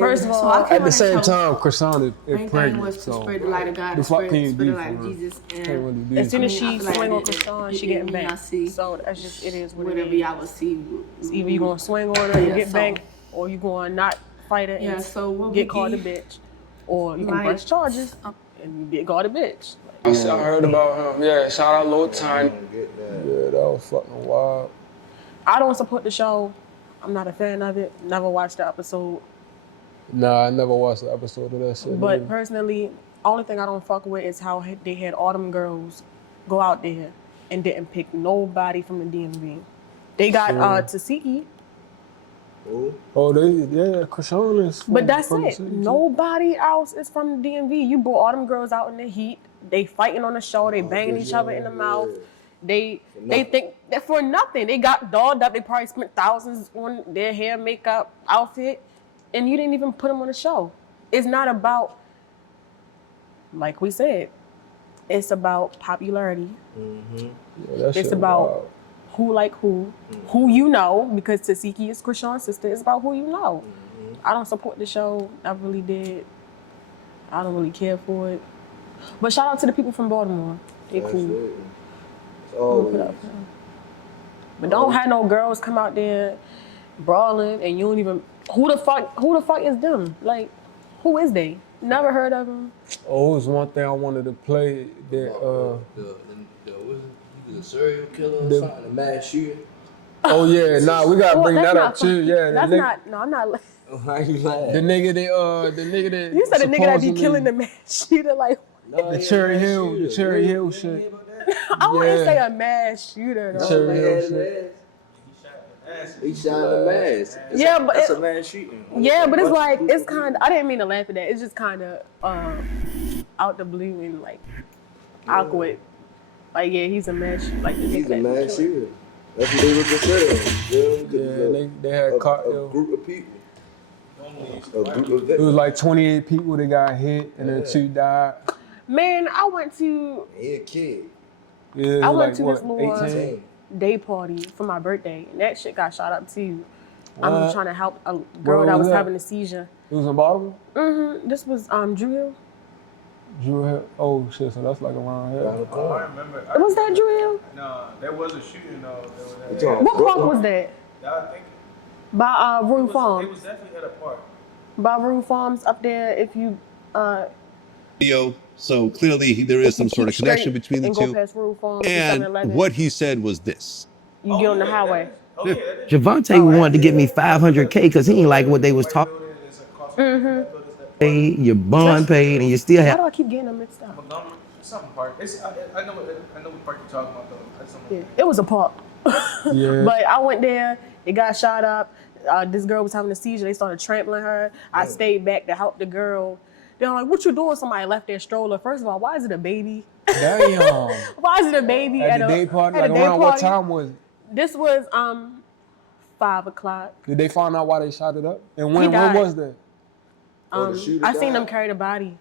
First of all, At the same time, Krishan main is thing pregnant, was to so spread the light of God, the to fuck spread, can you spread do the light for of her? Jesus. Can't And really do As soon as I she feel like swing on that- Krishan, she getting I back. see So that's just it is what whatever it is. y'all will see. It's either you gonna swing on her and Yeah, get so- back, or you gonna not fight her Yeah, and so what get we called a get- bitch, or you can Like, press charges and you get called a bitch. I heard about him. Yeah, shout out Lil Tiny. Yeah, that was fucking wild. I don't support the show. I'm not a fan of it. Never watched the episode. Nah, I never watched an episode of that shit. But either. personally, only thing I don't fuck with is how they had all them girls go out there and didn't pick nobody from the DMV. They got Tasiki, Oh, Krishan is from, but that's from the it. city, too. Nobody else is from the DMV. You brought all them girls out in the heat. They fighting on the show. They banging each other in the mouth. They think that for nothing. They got dolled up. They probably spent thousands on their hair, makeup, outfit, and you didn't even put them on the show. It's not about, like we said, it's about popularity. Yeah, that shit It's about wild. who like who you know, because Tasiki is Krishan's sister. It's about who you know. I don't support the show. I really did. I don't really care for it. But shout out to the people from Baltimore. They cool. Put up for them. But don't have no girls come out there brawling and you don't even who the fuck is them? Like, who is they? Never heard of them. Oh, it was one thing I wanted to play that The serial killer or something, the mass shooter. oh yeah, nah, we gotta bring that up too. Yeah, That's the nigga, not. No, I'm not. Why you laughing? the nigga that You said the nigga that be supposedly- killing the man shooter. Like, the Cherry Hill shit. I wouldn't Yeah. say a mass shooter though. Cherry Like, Hill shit. He shot the mask. Yeah, but that's it- a mass shooting. yeah, but it's like it's kind of. I didn't mean to laugh at that. It's just kind of out the blue and like awkward. Like, yeah, he's a mass. Like, He's a mass shooter. That's what they were considering. Yeah, they had caught a group of people. A group of It victims. was like 28 people that got hit and then 2 died. Man, I went to He a kid. Yeah, it I was went like to what, this little 18? day party for my birthday, and that shit got shot up too. I'm What? trying to help a girl Where that was was that? having a seizure. It was in Baltimore? This was Drew Hill. Drew Hill. Oh shit, so that's like around here. Around the I corner. remember. Was that Drew Hill? No, there was a shooting though. You talking What Brooklyn? park was that? I think By Rue it was Farms. definitely at a park. By Rue Farms up there. If you Video, so clearly there is some sort of keep connection straight between the and go two. past Rue Farms to And 7-Eleven, what he said was this. you get on the highway. Javante wanted to get me $500K because he ain't like what they was talking. Your bond paid, and you still Why have. do I keep getting them mixed up? Montgomery, something park. I know what park you're talking about though. I just don't know. Yeah, it was a park. Yeah. But I went there. It got shot up. This girl was having a seizure. They started trampling her. I stayed back to help the girl. They're like, "What you doing?" Somebody left their stroller. First of all, why is it a baby? Damn. Why is it a baby At the day party, at like a day around what party? time was it? This was 5 o'clock. Did they find out why they shot it up? And when died. was that? the shooter I seen died? them carry the body.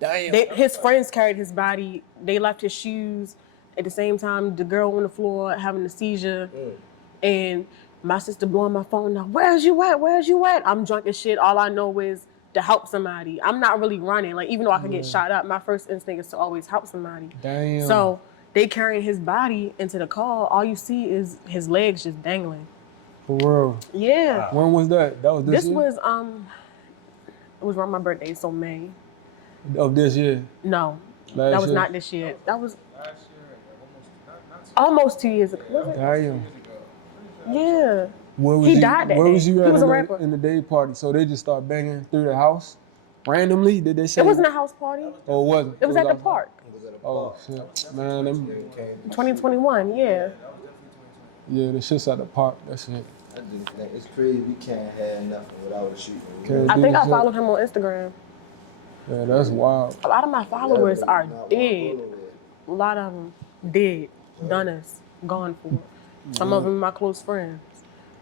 Damn. His friends carried his body. They left his shoes. At the same time, the girl on the floor having a seizure. And my sister blowing my phone now. Where's you at? Where's you at? I'm drunk as shit. All I know is to help somebody. I'm not really running. Like, even though I could get shot up, my first instinct is to always help somebody. Damn. So they carrying his body into the car. All you see is his legs just dangling. For real. Yeah. When was that? That was this This year? was it was around my birthday, so May. Of this year? No, Last that was year? not this year. That was almost 2 years ago. Was it? Damn. Yeah. Where was He you? died that Where day. was you He at was a rapper. in the day party? So they just start banging through the house randomly? Did they say? It wasn't a house party. Oh, it wasn't. It was at the outside? park. Oh shit, man. Them, 2021. Yeah. yeah, the shit's at the park. That's it. I just think it's crazy we can't have nothing without a shooting. You Can't know? I do think I shit. followed him on Instagram. Yeah, that's wild. A lot of my followers are Not dead. one A lot of them dead, done us, gone for. Some of them my close friends.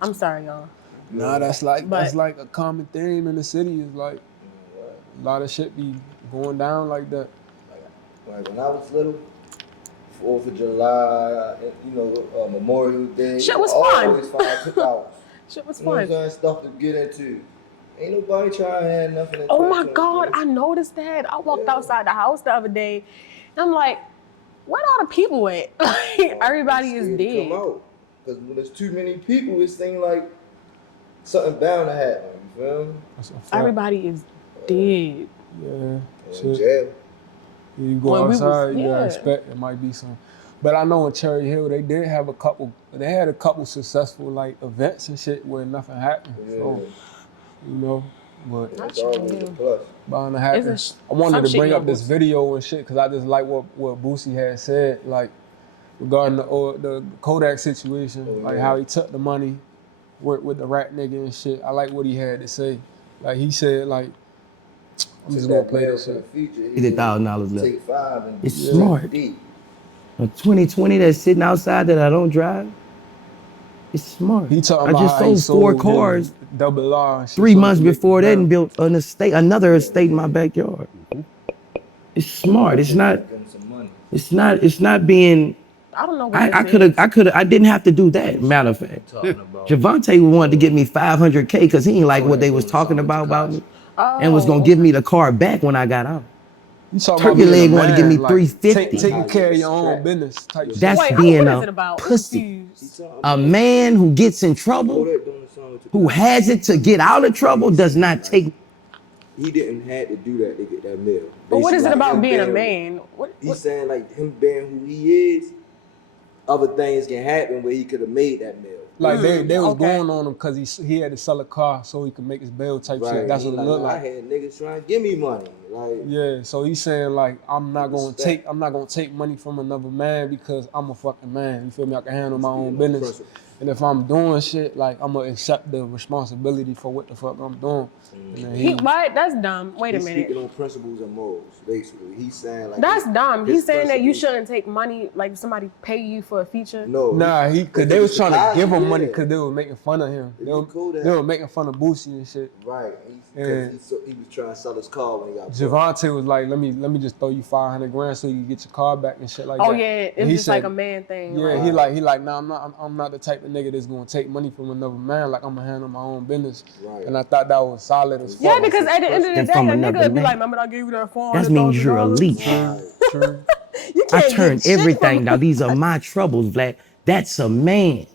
I'm sorry, y'all. Nah, that's like But- a common theme in the city. Is like a lot of shit be going down like that. Like when I was little, 4th of July, you know, Memorial Day. Shit was always fun. find cookouts. Shit was You know what I'm fun. saying? Stuff to get into. Ain't nobody trying to have nothing. In Oh my 2020, God, bro. I noticed that. I walked outside the house the other day, and I'm like, where all the people at? Like, everybody is Scared to dead. Come out. Because when there's too many people, it seems like something bound to happen. You feel me? That's a fact. Everybody is dead. Yeah, In shit. jail. You go When we was- outside, you gotta yeah. expect there might be some. But I know in Cherry Hill they did have a couple. They had a couple successful like events and shit where nothing happened. Yeah. So you know, but Not It's always Cherry a Hill. plus. bound to happen. It's I wanted some to shit bring you up this almost- video and shit because I just like what Boosie had said, like regarding the Kodak situation, like how he took the money, worked with the rat nigga and shit. I like what he had to say. Like he said, like I'm just gonna play this shit. $80,000 left. Take 5 and It's take smart. deep. A 2020 that's sitting outside that I don't drive. It's smart. He talking I about just how he sold 4 his cars double R and shit, 3 so he months can make before it that down. and built another estate in my backyard. It's smart. It's not. Give 'em some money. It's not being. I don't know what I this could is. have. I didn't have to do that. Matter of fact, Talking about. Javante wanted to give me $500K because he ain't like what they was talking about me, and was gonna Oh, give me the car back when I got out. You talking Turkey about being leg a wanted to give me man, like, $350. taking care of your own business type shit. That's wait, being what a is it about? I'm pussy. confused. A man who gets in trouble, Kodak doing the song with who has it to get out of trouble, does not take. He didn't have to do that to get that meal. But what is it Basically, about him being a being- man? What? He's saying like him being who he is, other things can happen where he could have made that meal. Like they was okay. going on him because he had to sell a car so he could make his bail type Right. shit. That's He what it like, looked I like. had niggas trying to give me money. Like, Yeah, so he's saying like I'm not gonna Respect. take money from another man because I'm a fucking man. You feel me? I can handle my own Speaking on business. principle. And if I'm doing shit, like I'm gonna accept the responsibility for what the fuck I'm doing. And then What? That's dumb. Wait a He's minute. speaking on principles and morals, basically. He's saying like That's dumb. his He's saying that you principles- shouldn't take money, like somebody pay you for a feature. No. Nah, cause they was trying to give him money because they Yeah. were making fun of him. It'd They be were, cool to they were have- making fun of Boosie and shit. Right. And- He was trying to sell his car when he got Javante was like, let me just throw you $500,000 so you can get your car back and shit like Oh that. yeah, And it's he just like said- a man thing. Yeah, like- he like, nah, I'm not the type of nigga that's gonna take money from another man. Like I'm gonna handle my own business. Right. And I thought that was solid as fuck. Yeah, because at the end of the And day, from a another nigga would be man. like, remember I gave you that $400,000? That means you're a leech. True. You I can't turned get shit everything from- down. These are my troubles, Vlad. That's a man.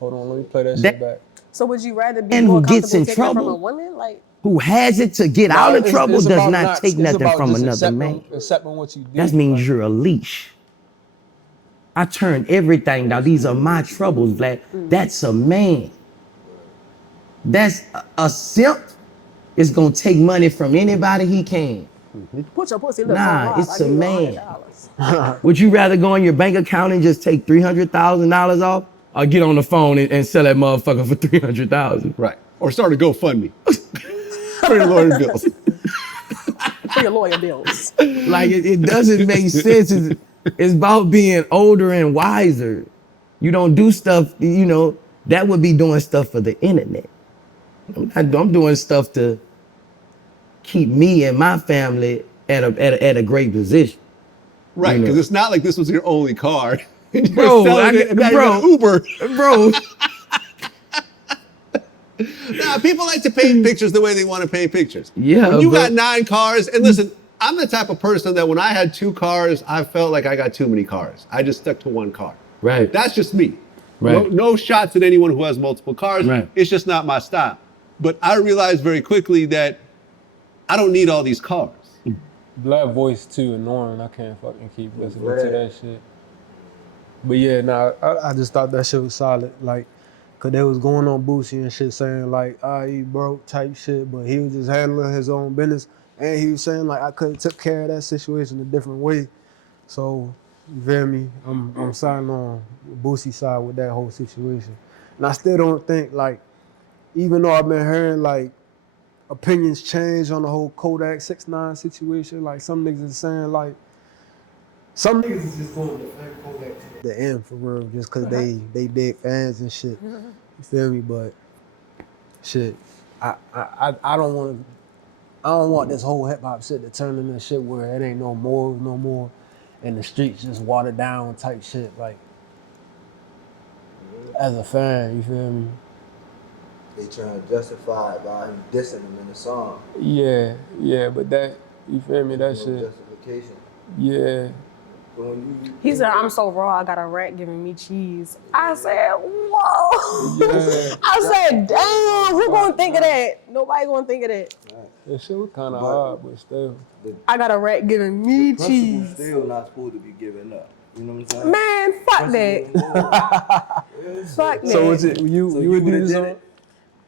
Hold on, let me play that That- shit back. So would you rather be And more who gets comfortable in taking it from a trouble? woman? Like, Who has it to get Nah, out of it's- trouble it's does about not take it's nothing about from just another man. accepting what you did. That means like, you're a leash. I turned everything down. These are my troubles, Vlad. That's a man. That's a simp is gonna take money from anybody he can. put your pussy lips Nah, on it's I give a you man. $100. Would you rather go in your bank account and just take $300,000 off, or get on the phone and sell that motherfucker for $300,000? Right. Or start a GoFundMe for your lawyer bills. For your lawyer bills. Like it doesn't make sense. It's about being older and wiser. You don't do stuff, that would be doing stuff for the internet. I'm doing stuff to keep me and my family at a great position. Right, because it's not like this was your only car. You're Bro, selling it and now you got Uber. Bro. Nah, people like to paint pictures the way they want to paint pictures. Yeah, When you but- got 9 cars, and listen, I'm the type of person that when I had 2 cars, I felt like I got too many cars. I just stuck to one car. Right. That's just me. Right. No shots at anyone who has multiple cars. Right. It's just not my style. But I realized very quickly that I don't need all these cars. Black voice too annoying. I can't fucking keep listening to that shit. But yeah, nah, I just thought that shit was solid. Like, cause they was going on Boosie and shit saying like, he broke type shit, but he was just handling his own business. And he was saying like, I could have took care of that situation a different way. So, you feel me? I'm signing on Boosie's side with that whole situation. And I still don't think like, even though I've been hearing like opinions change on the whole Kodak 6ix9ine situation, like some niggas is saying like, some niggas is just going to defend Kodak to the end for real, just cause they big fans and shit. You feel me? But shit, I don't want this whole hip hop shit to turn into shit where it ain't no more, and the streets just watered down type shit. Like, as a fan, you feel me? They trying to justify it by him dissing him in the song. Yeah, but that, you feel me? That No shit. justification. Yeah. He said, I'm so raw, I got a rat giving me cheese. I said, whoa. Yeah. I said, damn, who gonna think of that? Nobody gonna think of that. That shit was kind of hard, but still. I got a rat giving me cheese. Still not supposed to be given up. You know what I'm saying? Man, fuck that. Fuck that. So is it you would do this on?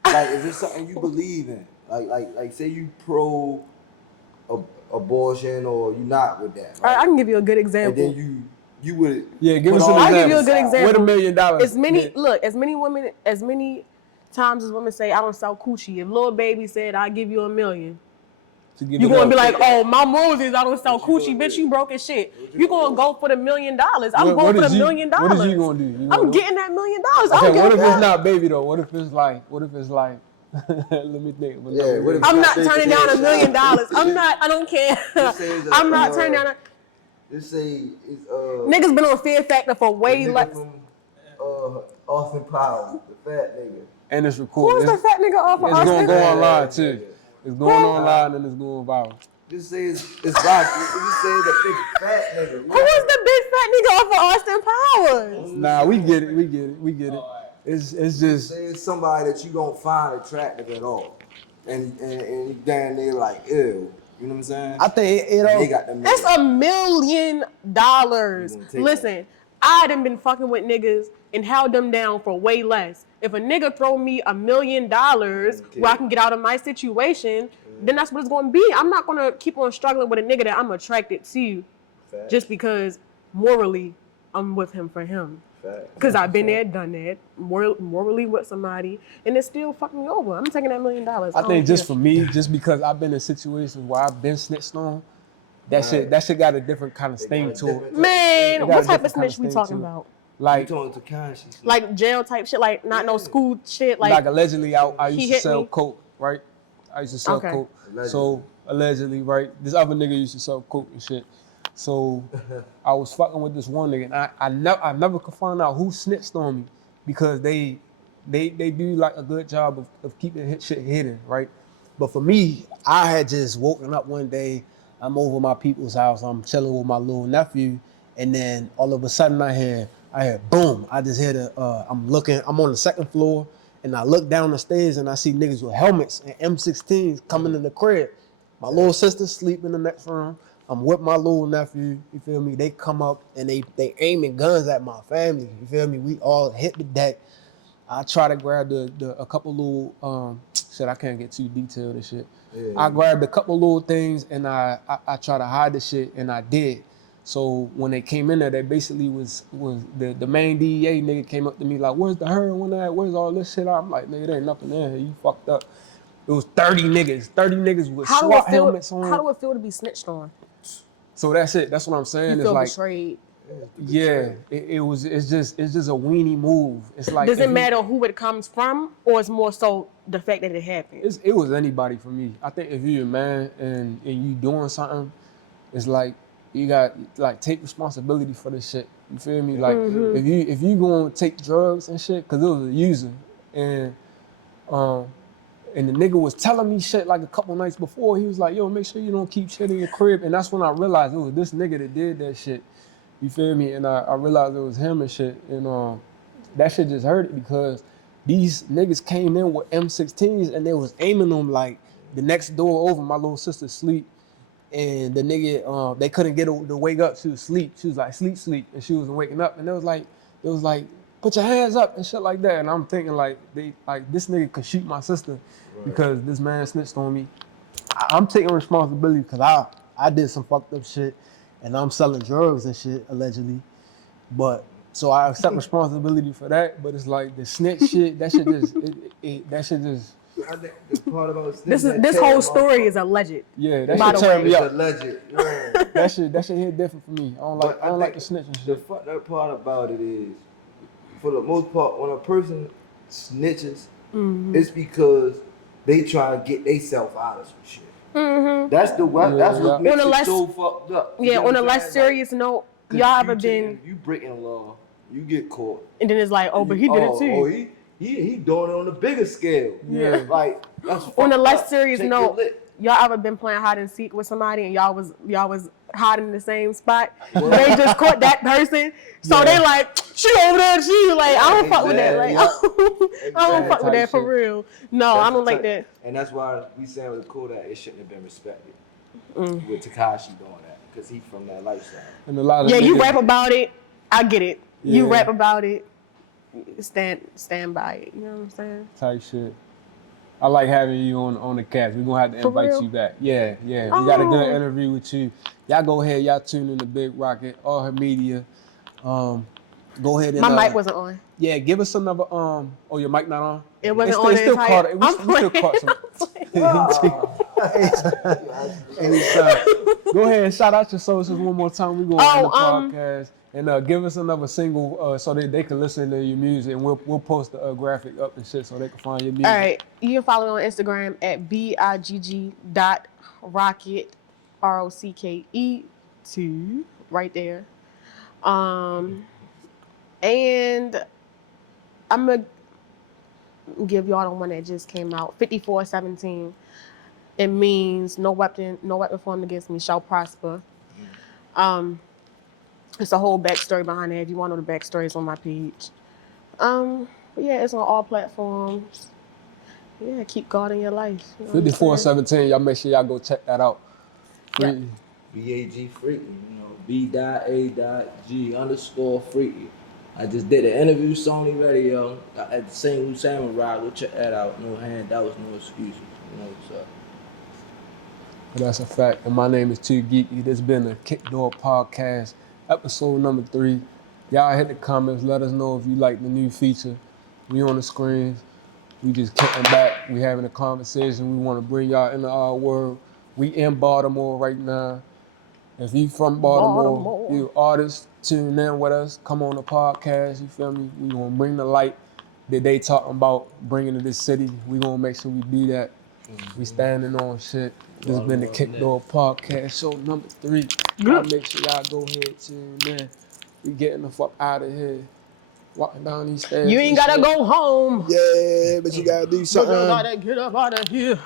Like, if it's something you believe in, like say you pro abortion or you not with that. All right, I can give you a good example. And then you would give us an example. I'll give you a good example. What $1 million? As many times as women say I don't sell coochie. If Lil Baby said I give you $1 million, you gonna be like, oh, my morals is I don't sell coochie, bitch. You broke as shit. You gonna go for the $1 million? I'm going for the $1 million. What is you gonna do? I'm getting that $1 million. Okay, what if it's not Baby though? What if it's like? Let me think. I'm not turning down $1 million. I don't care. I'm not turning down. Just say it's niggas been on Fear Factor for way less. Austin Powers, the fat nigga. And it's recorded. Who's the fat nigga off of Austin? It's gonna go online too. It's going online and it's going viral. Just say it's Rocky. Just say the big fat nigga. Who is the big fat nigga off of Austin Powers? Nah, we get it. It's just say it's somebody that you don't find attractive at all, and damn they like ew. You know what I'm saying? I think they got them. That's $1 million. Listen, I done been fucking with niggas and held them down for way less. If a nigga throw me $1 million where I can get out of my situation, then that's what it's gonna be. I'm not gonna keep on struggling with a nigga that I'm attracted to just because morally I'm with him for him. Because I've been there, done that, morally with somebody, and it's still fucking me over. I'm taking that $1 million. I think just for me, just because I've been in situations where I've been snitched on, that shit got a different kind of sting to it. Man, what type of snitch we talking about? Like, like jail type shit, like not no school shit. Like allegedly, I used to sell coke, right? I used to sell coke. So allegedly, right? This other nigga used to sell coke and shit. So I was fucking with this one nigga, and I never could find out who snitched on me because they do like a good job of keeping shit hidden, right? But for me, I had just woken up one day, I'm over my people's house, I'm chilling with my little nephew, and then all of a sudden I hear boom, I just hear I'm on the second floor, and I look down the stairs and I see niggas with helmets and M16s coming in the crib. My little sister sleep in the next room. I'm with my little nephew, you feel me? They come up and they aiming guns at my family, you feel me? We all hit the deck. I try to grab a couple little, shit, I can't get too detailed and shit. Yeah. I grabbed a couple little things and I try to hide the shit, and I did. So when they came in there, they basically was the main DEA nigga came up to me like, where's the heroin at? Where's all this shit? I'm like, nigga, there ain't nothing in here. You fucked up. It was 30 niggas with SWAT helmets on. How do it feel to be snitched on? So that's it. That's what I'm saying. You feel it's betrayed. Yeah, it's just a weenie move. It's like, does it matter who it comes from, or it's more so the fact that it happened? It was anybody for me. I think if you're a man and you doing something, it's like you got like take responsibility for this shit. You feel me? Like if you gonna take drugs and shit, cause it was a user, and the nigga was telling me shit like a couple nights before. He was like, yo, make sure you don't keep shit in your crib. And that's when I realized it was this nigga that did that shit. You feel me? And I realized it was him and shit. And that shit just hurt it because these niggas came in with M16s and they was aiming them like the next door over. My little sister sleep. and the nigga, they couldn't get her to wake up. She was asleep. She was like, sleep, and she wasn't waking up. And it was like, put your hands up and shit like that. And I'm thinking like, this nigga could shoot my sister because this man snitched on me. I'm taking responsibility because I did some fucked up shit, and I'm selling drugs and shit allegedly. But so I accept responsibility for that. But it's like the snitch shit. That shit just that shit just. I think the part about This whole story is alleged. Yeah, that By shit the turned way. me it's up. alleged. Yeah. That shit hit different for me. I don't like the snitching The shit. fucked up part about it is, for the most part, when a person snitches, it's because they try to get themselves out of some shit. That's the that's what makes it so fucked up. Yeah, on a less serious note, y'all ever been? You breaking law, you get caught, And then it's like, oh, but he did it too. Oh, he doing it on a bigger scale. Yeah, like that's on a fucked less up. serious Take note, your lick. y'all ever been playing hide and seek with somebody and y'all was hiding in the same spot? They just caught that person, so they like, she over there, she like, I don't fuck with that. Like, I don't fuck with that for real. No, I don't like that. And that's why we saying with Kodak, it shouldn't have been respected. With Tekashi doing that, because he from that lifestyle. And a lot of you rap about it. I get it. You Yeah. rap about it. Stand by it. You know what I'm saying? type shit. I like having you on the cast. We're gonna have to For invite real? you back. Yeah. We got a good interview with you. Y'all go ahead, y'all tune in to Big Rocket, all her media. Go ahead and My mic wasn't on. Yeah, give us another oh, your mic not on? It wasn't on the still entire. caught it. We still caught some. Go ahead and shout out your socials one more time. We're gonna end the podcast. And give us another single so that they can listen to your music, and we'll post the graphic up and shit so they can find your music. All right, you can follow me on Instagram at bigg.rocket ROCKE2 right there. And I'm gonna give y'all the one that just came out, 5417. It means no weapon formed against me shall prosper. It's a whole backstory behind it. If you want to know the backstory, it's on my page. But yeah, it's on all platforms. Yeah, keep God in your life. You know 5417, y'all make sure y'all go check that out. Yeah. BAG Freaky, B.A.G_Freaky. I just did an interview, Sony Radio, at the St. Louis Samurai. Go check that out. No handouts, no excuses. You know what's up. That's a fact. And my name is Too Geeky. This has been the KickDoor podcast, episode number 3. Y'all hit the comments. Let us know if you like the new feature. We on the screens. We just kicking back. We having a conversation. We want to bring y'all into our world. We in Baltimore right now. If you from Baltimore, you artists, tune in with us. Come on the podcast. You feel me? We gonna bring the light that they talking about bringing to this city. We gonna make sure we do that. We standing on shit. This has been the KickDoor podcast, show number 3. Y'all make sure y'all go ahead, tune in. We getting the fuck out of here. Walking down these stairs. You ain't gotta go home. Yeah, but you gotta do something. But you gotta get up out of here.